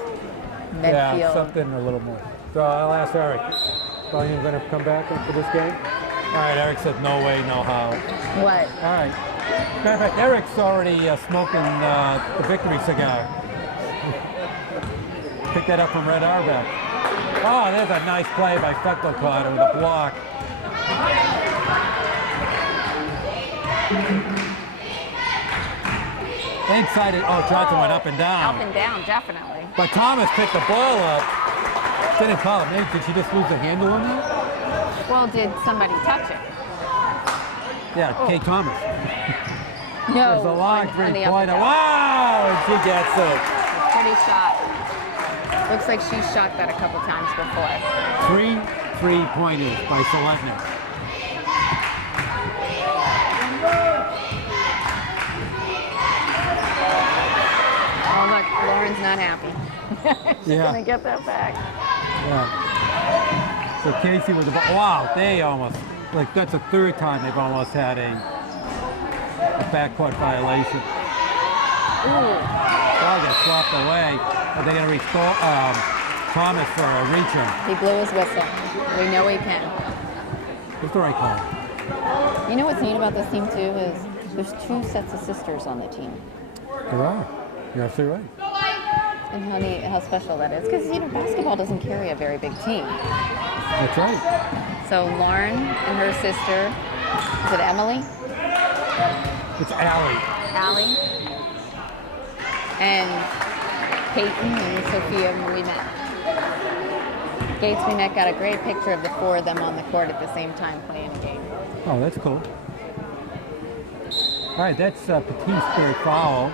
Medfield. Yeah, something a little more. So I'll ask Eric. Are you going to come back for this game? All right, Eric said no way, no how. What? All right. Matter of fact, Eric's already smoking the victory cigar. Picked that up from Red Auerbach. Oh, there's a nice play by Feckelkotter with a block. Inside it. Oh, Johnson went up and down. Up and down, definitely. But Thomas picked the ball up. Didn't call it. Maybe, did she just lose the handle on that? Well, did somebody touch it? Yeah, Kate Thomas. No. There's a long on the up and three-pointer. down. Wow! And she gets it. Pretty shot. Looks like she shot that a couple times before. 3 3-pointers by Seletnik. Oh, look, Lauren's not happy. She's Yeah. going to get that back. Yeah. So Casey with the ball. Wow, they almost, like that's the 3rd time they've almost had a backcourt violation. Ooh. Ball gets swapped away. Are they going to reach Thomas for a reach-in? He blew his whistle. We know he can. What's the right call? You know what's neat about this team, too, is there's 2 sets of sisters on the team. There are. You're absolutely right. And how neat, how special that is. Because, you know, basketball doesn't carry a very big team. That's right. So Lauren and her sister, is it Emily? It's Allie. Allie. And Peyton and Sophia we met. Gates we met got a great picture of the 4 of them on the court at the same time playing a game. Oh, that's cool. All right, that's Petit's 3rd foul.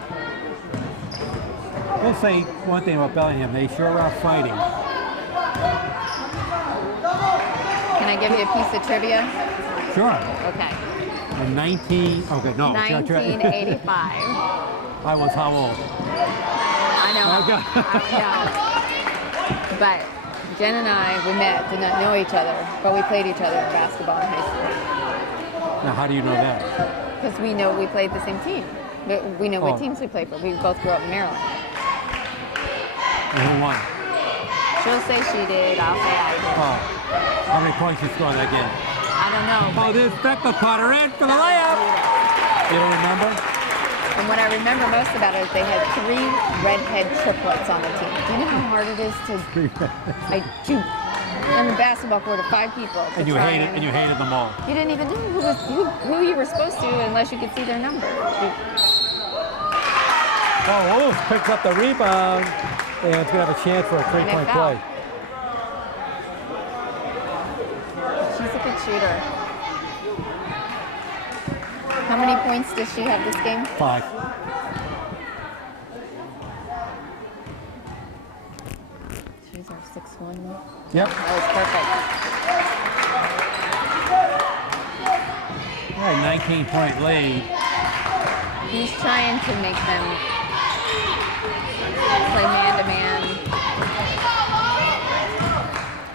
We'll say one thing about Bellingham. They sure are fighting. Can I give you a piece of trivia? Sure. Okay. In 1985. I was how old? I know. Okay. But Jen and I, we met, did not know each other, but we played each other in basketball in high school. Now, how do you know that? Because we know we played the same team. We know what teams we played for. We both grew up in Maryland. And who won? She'll say she did, I'll say I did. Oh, how many points you scored that game? I don't know. Oh, there's Feckelkotter in for the layup. You don't remember? And what I remember most about it is they had 3 redhead triplets on the team. Do you know how hard it is to like shoot on the basketball court of 5 people? And you hated them all. You didn't even know who you were supposed to unless you could see their number. Oh, Wolves picks up the rebound, and it's going to have a chance for a 3-point play. She's a good shooter. How many points does she have this game? 5. She's our 6-1. Yep. That was perfect. All right, 19-point lead. He's trying to make them play man-to-man.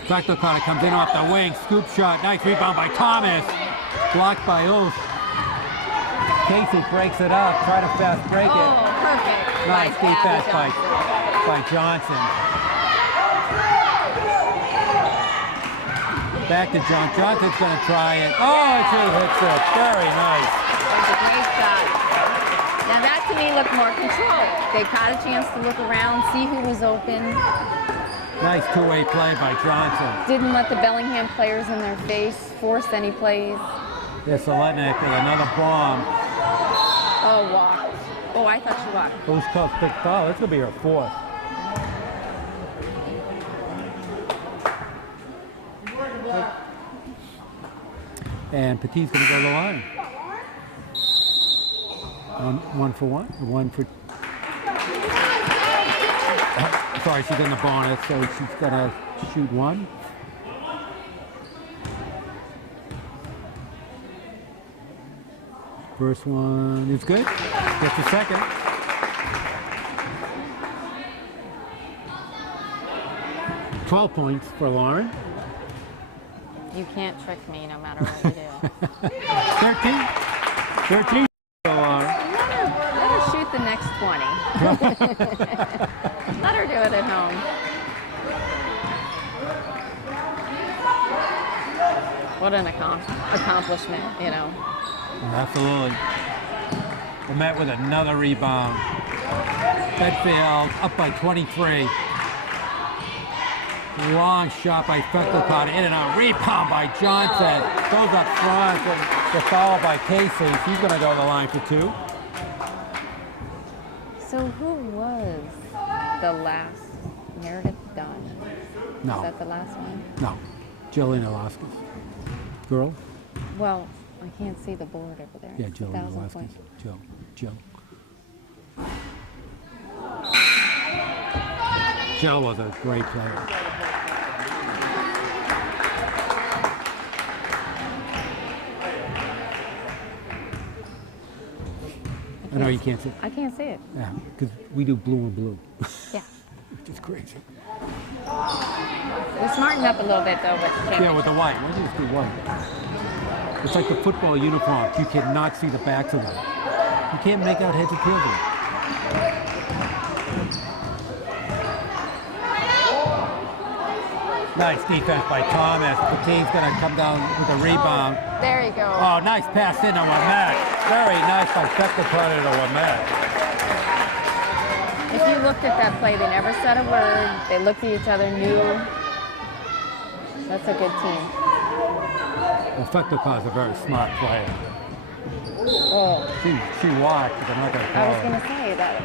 Feckelkotter comes in off the wing, scoop shot, nice rebound by Thomas. Blocked by Oath. Casey breaks it up, try to fast break it. Oh, perfect. Nice defense by Johnson. Back to John. Johnson's going to try it. Oh, she hits it. Very nice. That was a great shot. Now that to me looked more controlled. They caught a chance to look around, see who was open. Nice 2-way play by Johnson. Didn't let the Bellingham players in their face force any plays. Yeah, Seletnik with another bomb. Oh, walked. Oh, I thought she walked. Who's called big foul? This will be her 4th. And Petit's going to go to the line. One for one. One for. Sorry, she's in the bonus, so she's going to shoot 1. First one is good. Gets the second. 12 points for Lauren. You can't trick me no matter what you do. 13 for Lauren. Let her shoot the next 20. Let her do it at home. What an accomplishment, you know. Absolutely. We're met with another rebound. Medfield up by 23. Long shot by Feckelcott, in and out. Rebound by Johnson. Goes up front, and the foul by Casey. She's going to go to the line for 2. So who was the last? Meredith Dunn. No. Is that the last one? No. Jillian Alaskis. Girl? Well, I can't see the board over there. Yeah, Jillian 1,000 Alaskis. points. Jill was a great player. I know you can't see it. I can't see it. Yeah, because we do blue and blue. Yeah. Which is crazy. We smartened up a little bit though, but you can't. Yeah, with the white. Why do you just do white? It's like the football uniforms. You cannot see the backs of them. You can't make out heads or tails of them. Nice defense by Thomas. The team's going to come down with a rebound. There you go. Oh, nice pass in on Lamette. Very nice by Feckelcott to Lamette. If you looked at that play, they never said a word. They looked at each other, knew. That's a good team. Well, Feckelcott's a very smart player. Oh, She walked, but they're not going to I call was her. going to say that.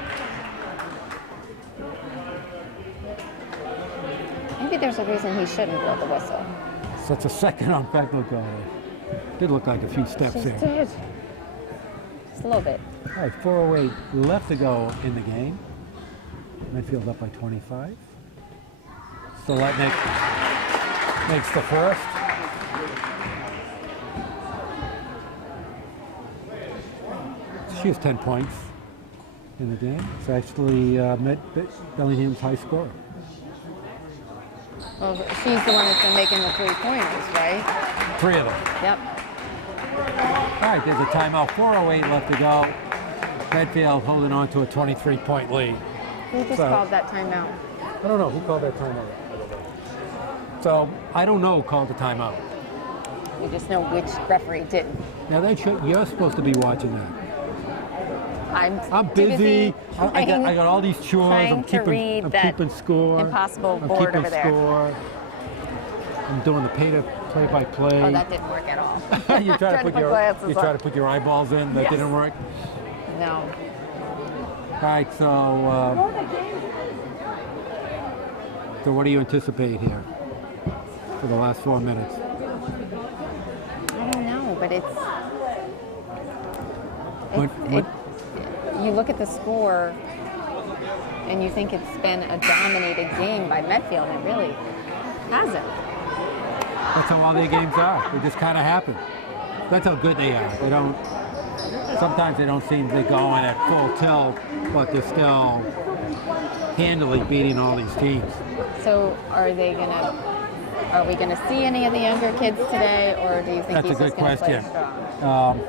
Maybe there's a reason he shouldn't blow the whistle. So it's a second on Feckelcott. Did look like a few steps Just here. did. Just a little bit. All right, 4:08 left to go in the game. Medfield up by 25. Stoletnik makes the first. She has 10 points in the game. It's actually Bellingham's high score. Well, she's the one that's been making the 3-pointers, right? 3 of them. Yep. All right, there's a timeout. 4:08 left to go. Medfield holding on to a 23-point lead. Who just called that timeout? I don't know. Who called that timeout? So, I don't know who called the timeout. We just know which referee didn't. Now, you're supposed to be watching that. I'm busy. too busy I got all these chores. trying to read I'm that keeping score. impossible I'm board keeping over there. score. I'm doing the play-by-play. Oh, that didn't work at all. you try to put your eyeballs in. That Yes. didn't work. No. All right. So what do you anticipate here for the last 4 minutes? I don't know, but you look at the score and you think it's been a dominated game by Medfield, and it really hasn't. That's how all their games are. They just kind of happen. That's how good they are. Sometimes they don't seem to be going at full tilt, but they're still handily beating all these teams. So are we gonna see any of the younger kids today, or do you think That's he's a good just gonna question. play strong?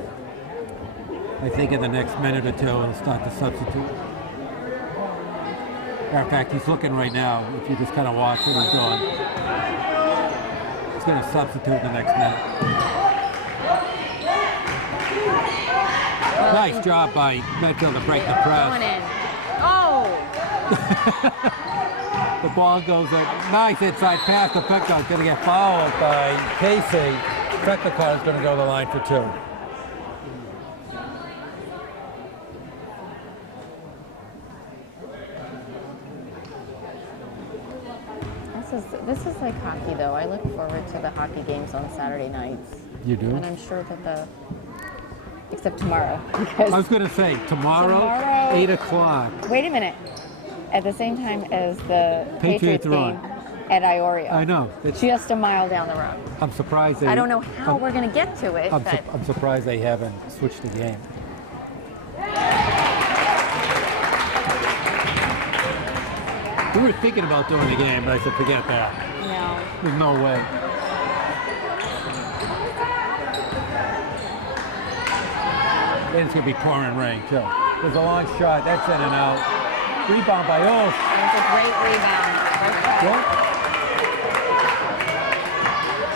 I think in the next minute or two, he'll start to substitute. Matter of fact, he's looking right now. If you just kind of watch what he's doing, he's going to substitute in the next minute. Nice job by Medfield to break the press. Going in. Oh! The ball goes up. Nice inside pass to Feckelcott. Going to get fouled by Casey. Feckelcott is going to go to the line for 2. This is like hockey, though. I look forward to the hockey games on Saturday nights. You do? And I'm sure that except tomorrow. Because I was going to say, tomorrow 8 o'clock. Wait a minute. At the same time as the Patriots game at Iorio. I know. It's just a mile down the road. I'm surprised I don't know how we're going to get to it. I'm surprised they haven't switched the game. We were thinking about doing the game, but I said, forget that. No. There's no way. Then it's going to be pouring rain, too. There's a long shot. That's in and out. Rebound by Ulf. It's a great rebound. What?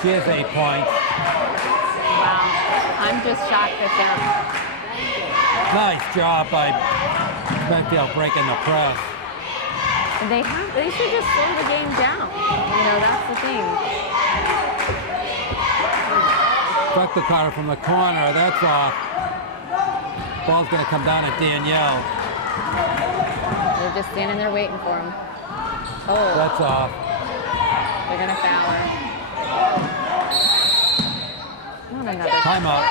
She has 8 points. Wow. I'm just shocked at them. Nice job by Medfield breaking the press. They should just slow the game down. You know, that's the thing. Buck the Carter from the corner. That's off. Ball's going to come down at Danielle. They're just standing there waiting for him. Oh. That's off. They're going to foul her. Not another. Timeout.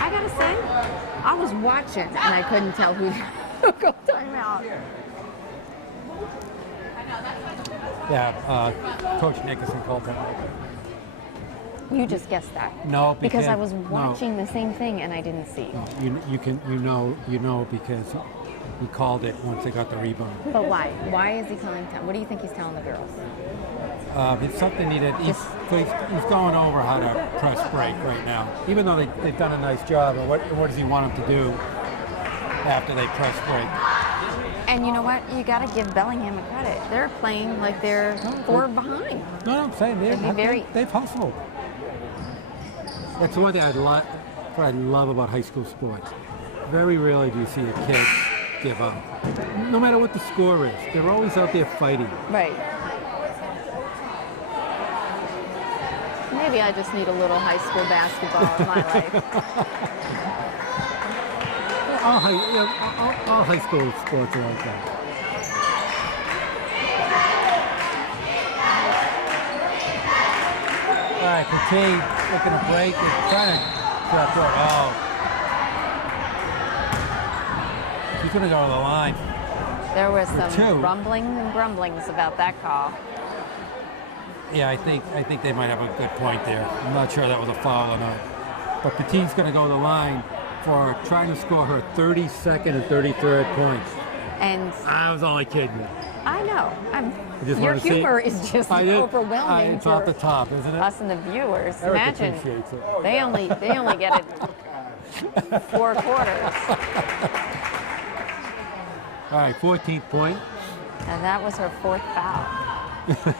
I got to say, I was watching and I couldn't tell who go timeout. Yeah, Coach Nickerson called that. You just guessed that. No, because I was watching the same thing and I didn't see. No, you know because he called it once they got the rebound. But why? Why is he telling them? What do you think he's telling the girls? It's something he's going over how to press break right now. Even though they've done a nice job, what does he want them to do after they press break? And you know what? You got to give Bellingham a credit. They're playing like they're forward behind. No, I'm saying they've hustled. That's the one thing what I love about high school sports. Very rarely do you see a kid give up. No matter what the score is, they're always out there fighting. Right. Maybe I just need a little high school basketball in my life. All high school sports are like that. All right, Petit looking to break. They're trying to shut up. Oh. She's going to go to the line. There was some rumblings and grumblings about that call. Yeah, I think they might have a good point there. I'm not sure that was a foul or not. But Petit's going to go to the line for trying to score her 32nd and 33rd points. And I was only kidding. I know. Your humor is just overwhelming. It's off the top, isn't it? Us and the viewers. Eric Imagine appreciates it. they only get it 4 quarters. All right, 14th point. And that was her 4th foul.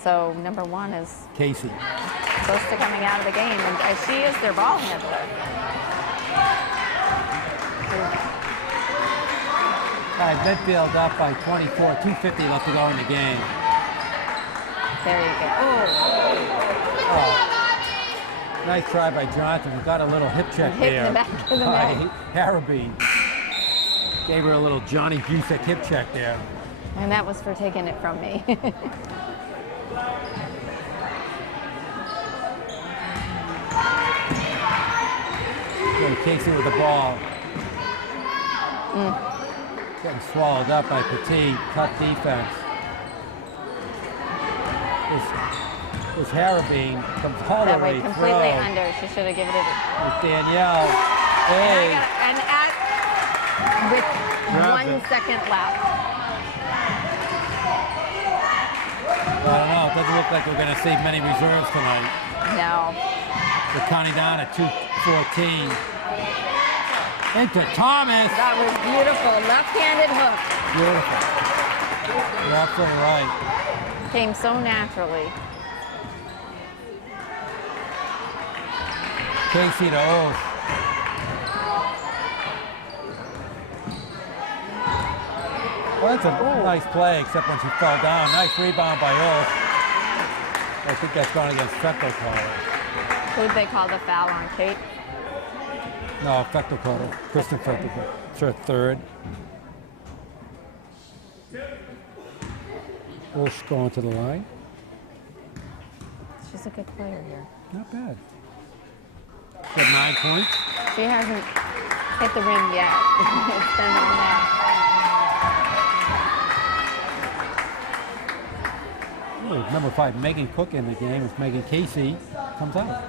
So number 1 is Casey. close to coming out of the game, and she is their ball handler. All right, Medfield up by 24, 2:50 left to go in the game. There you go. Oh. Nice try by Johnson, who got a little hip check Hit there. in the back of the net. Harabee gave her a little Johnny Busick hip check there. And that was for taking it from me. Casey with the ball. Getting swallowed up by Petit. Tough defense. This Harabee comes all the That way way completely through. under. She should have given it. With Danielle. With Grabs 1 it. second left. I don't know. It doesn't look like we're going to see many reserves tonight. No. We're counting down at 2:14. Into Thomas. That was beautiful. Left-handed hook. Beautiful. You're absolutely right. Came so naturally. Casey to Oath. Well, that's a nice play, except when she fell down. Nice rebound by Oath. I think that's going against Fecto Collar. Who'd they call the foul on, Kate? No, Fecto Collar. Kristen Fecto Collar. It's her 3rd. Oath's going to the line. She's a good player here. Not bad. Got 9 points. She hasn't hit the rim yet. It's been on that. Oh, number 5, Megan Cook in the game. As Megan Casey comes out.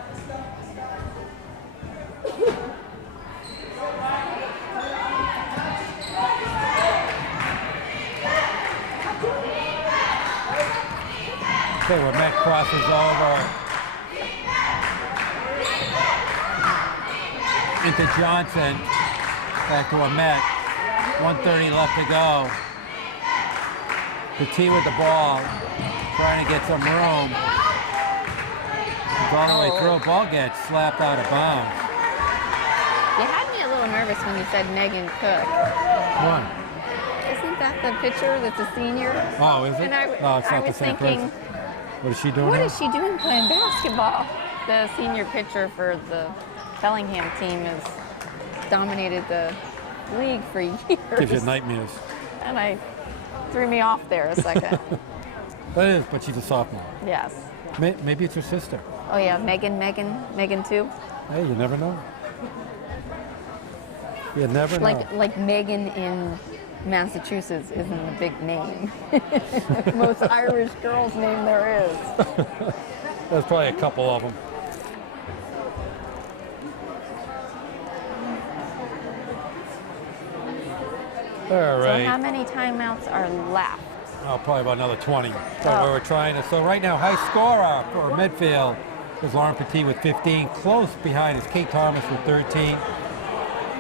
Okay, where Met crosses over into Johnson. Back to a Met. 1:30 left to go. The T with the ball, trying to get some room. It's all the way through. Ball gets slapped out of bounds. You had me a little nervous when you said Megan Cook. One. Isn't that the pitcher that's a senior? Oh, is it? And I It's was not the same thinking, person. What is she doing? what now? is she doing playing basketball? The senior pitcher for the Bellingham team has dominated the league for years. Gives you nightmares. And I threw me off there a second. That is, but she's a sophomore. Yes. Maybe it's her sister. Oh yeah, Megan too. Hey, you never know. You never know. Like Megan in Massachusetts isn't a big name. Most Irish girl's name there is. There's probably a couple of them. All right. So how many timeouts are left? Oh, probably about another 20. So Oh. we were trying to. So right now, high scorer for Medfield is Lauren Petit with 15. Close behind is Kate Thomas with 13.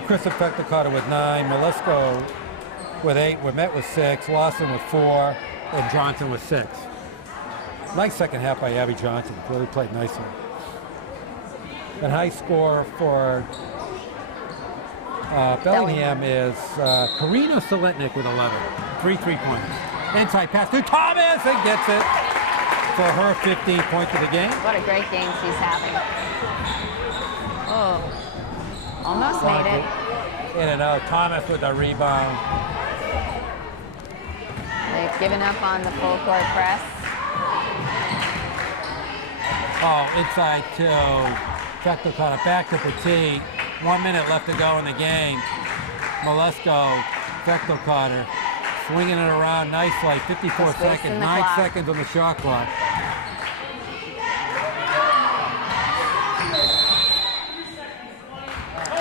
Chris Carter with 9. Melisco with 8. We're Met with 6. Lawson with 4. And Johnson with 6. Nice second half by Abby Johnson. Really played nicely. And high score for Bellingham is Karina Solitnik with 11. 3 3-pointers. Inside pass to Thomas and gets it for her 15 points of the game. What a great game she's having. Oh, almost made it. In and out. Thomas with the rebound. They've given up on the full court press. Oh, inside to Fector Carter. Back to Petit. 1 minute left to go in the game. Molesko, Fector Carter. Swinging it around nicely. 54 Just wasting seconds. the 9 clock. seconds on the shot clock.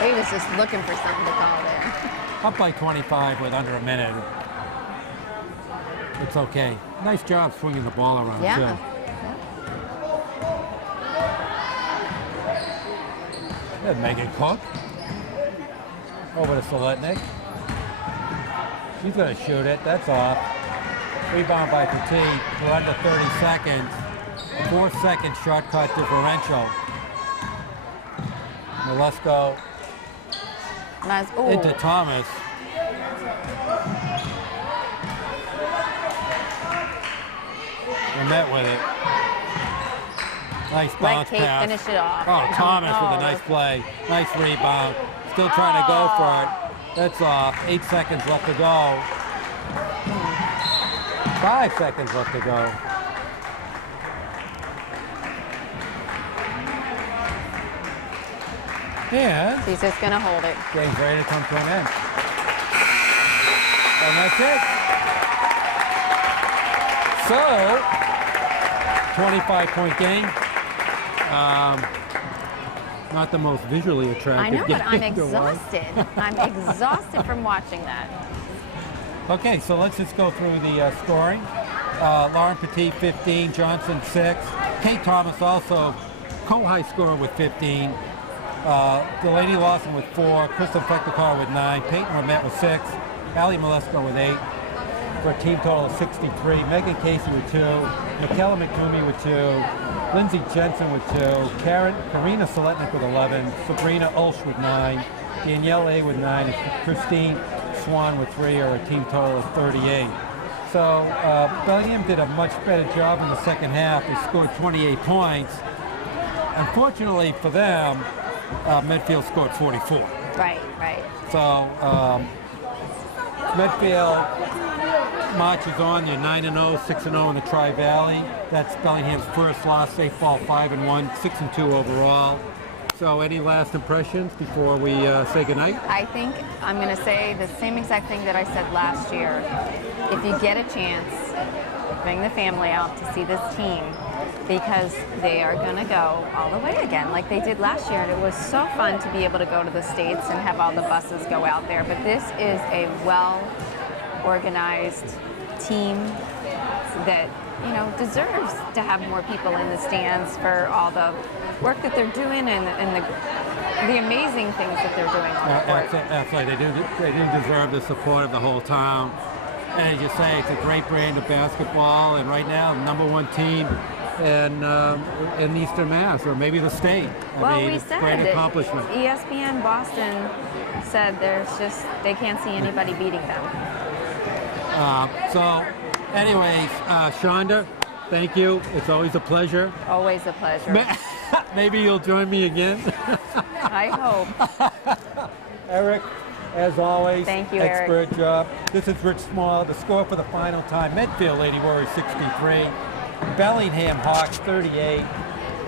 He was just looking for something to call there. Up by 25 with under a minute. It's okay. Nice job swinging the ball around, Yeah. too. And Megan Cook. Over to Solitnik. She's going to shoot it. That's off. Rebound by Petit. We're under 30 seconds. 4-second shot clock differential. Molesko into Thomas. We met with it. Nice bounce Kate pass. finish it off. Oh, Thomas with a nice play. Nice rebound. Still trying to go for it. That's off. 8 seconds left to go. 5 seconds left to go. And She's just going to hold it. game's ready to come to an end. And that's it. So, 25-point game. Not the most visually attractive I know, game but I'm to watch. exhausted. I'm exhausted from watching that. Okay, so let's just go through the scoring. Lauren Petit, 15. Johnson, 6. Kate Thomas also co-high scorer with 15. Delaney Lawson with 4. Kristen Fector with 9. Peyton Ramette with 6. Allie Molesko with 8. For a team total of 63. Megan Casey with 2. Michaela McToomey with 2. Lindsay Jensen with 2. Karina Solitnik with 11. Sabrina Ulsh with 9. Danielle A with 9. And Christine Swan with 3, or a team total of 38. So Bellingham did a much better job in the second half. They scored 28 points. Unfortunately for them, Medfield scored 44. Right, right. So Medfield marches on. They're 9-0, 6-0 in the Tri-Valley. That's Bellingham's first loss. They fall 5-1, 6-2 overall. So any last impressions before we say goodnight? I think I'm going to say the same exact thing that I said last year. If you get a chance, bring the family out to see this team, because they are going to go all the way again like they did last year. And it was so fun to be able to go to the States and have all the buses go out there. But this is a organized team that, you know, deserves to have more people in the stands for all the work that they're doing and the amazing things that they're doing on the court. That's right. They do deserve the support of the whole town. And as you say, it's a great brand of basketball, and right now, #1 team in Eastern Mass, or maybe the state. I mean, we it's a said great that accomplishment. ESPN Boston said they can't see anybody beating them. So, anyways, Shonda, thank you. It's always a pleasure. Always a pleasure. Maybe you'll join me again. I hope. Eric, as always, thank you, expert Eric. job. This is Rich Small. The score for the final time: Medfield Lady Warriors 63, Bellingham Hawks 38.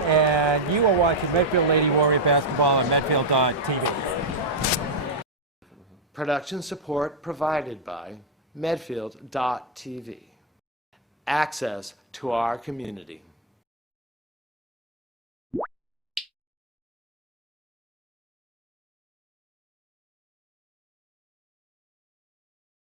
And you are watching Medfield Lady Warrior basketball on Medfield.tv. Production support provided by Medfield.tv. Access to our community.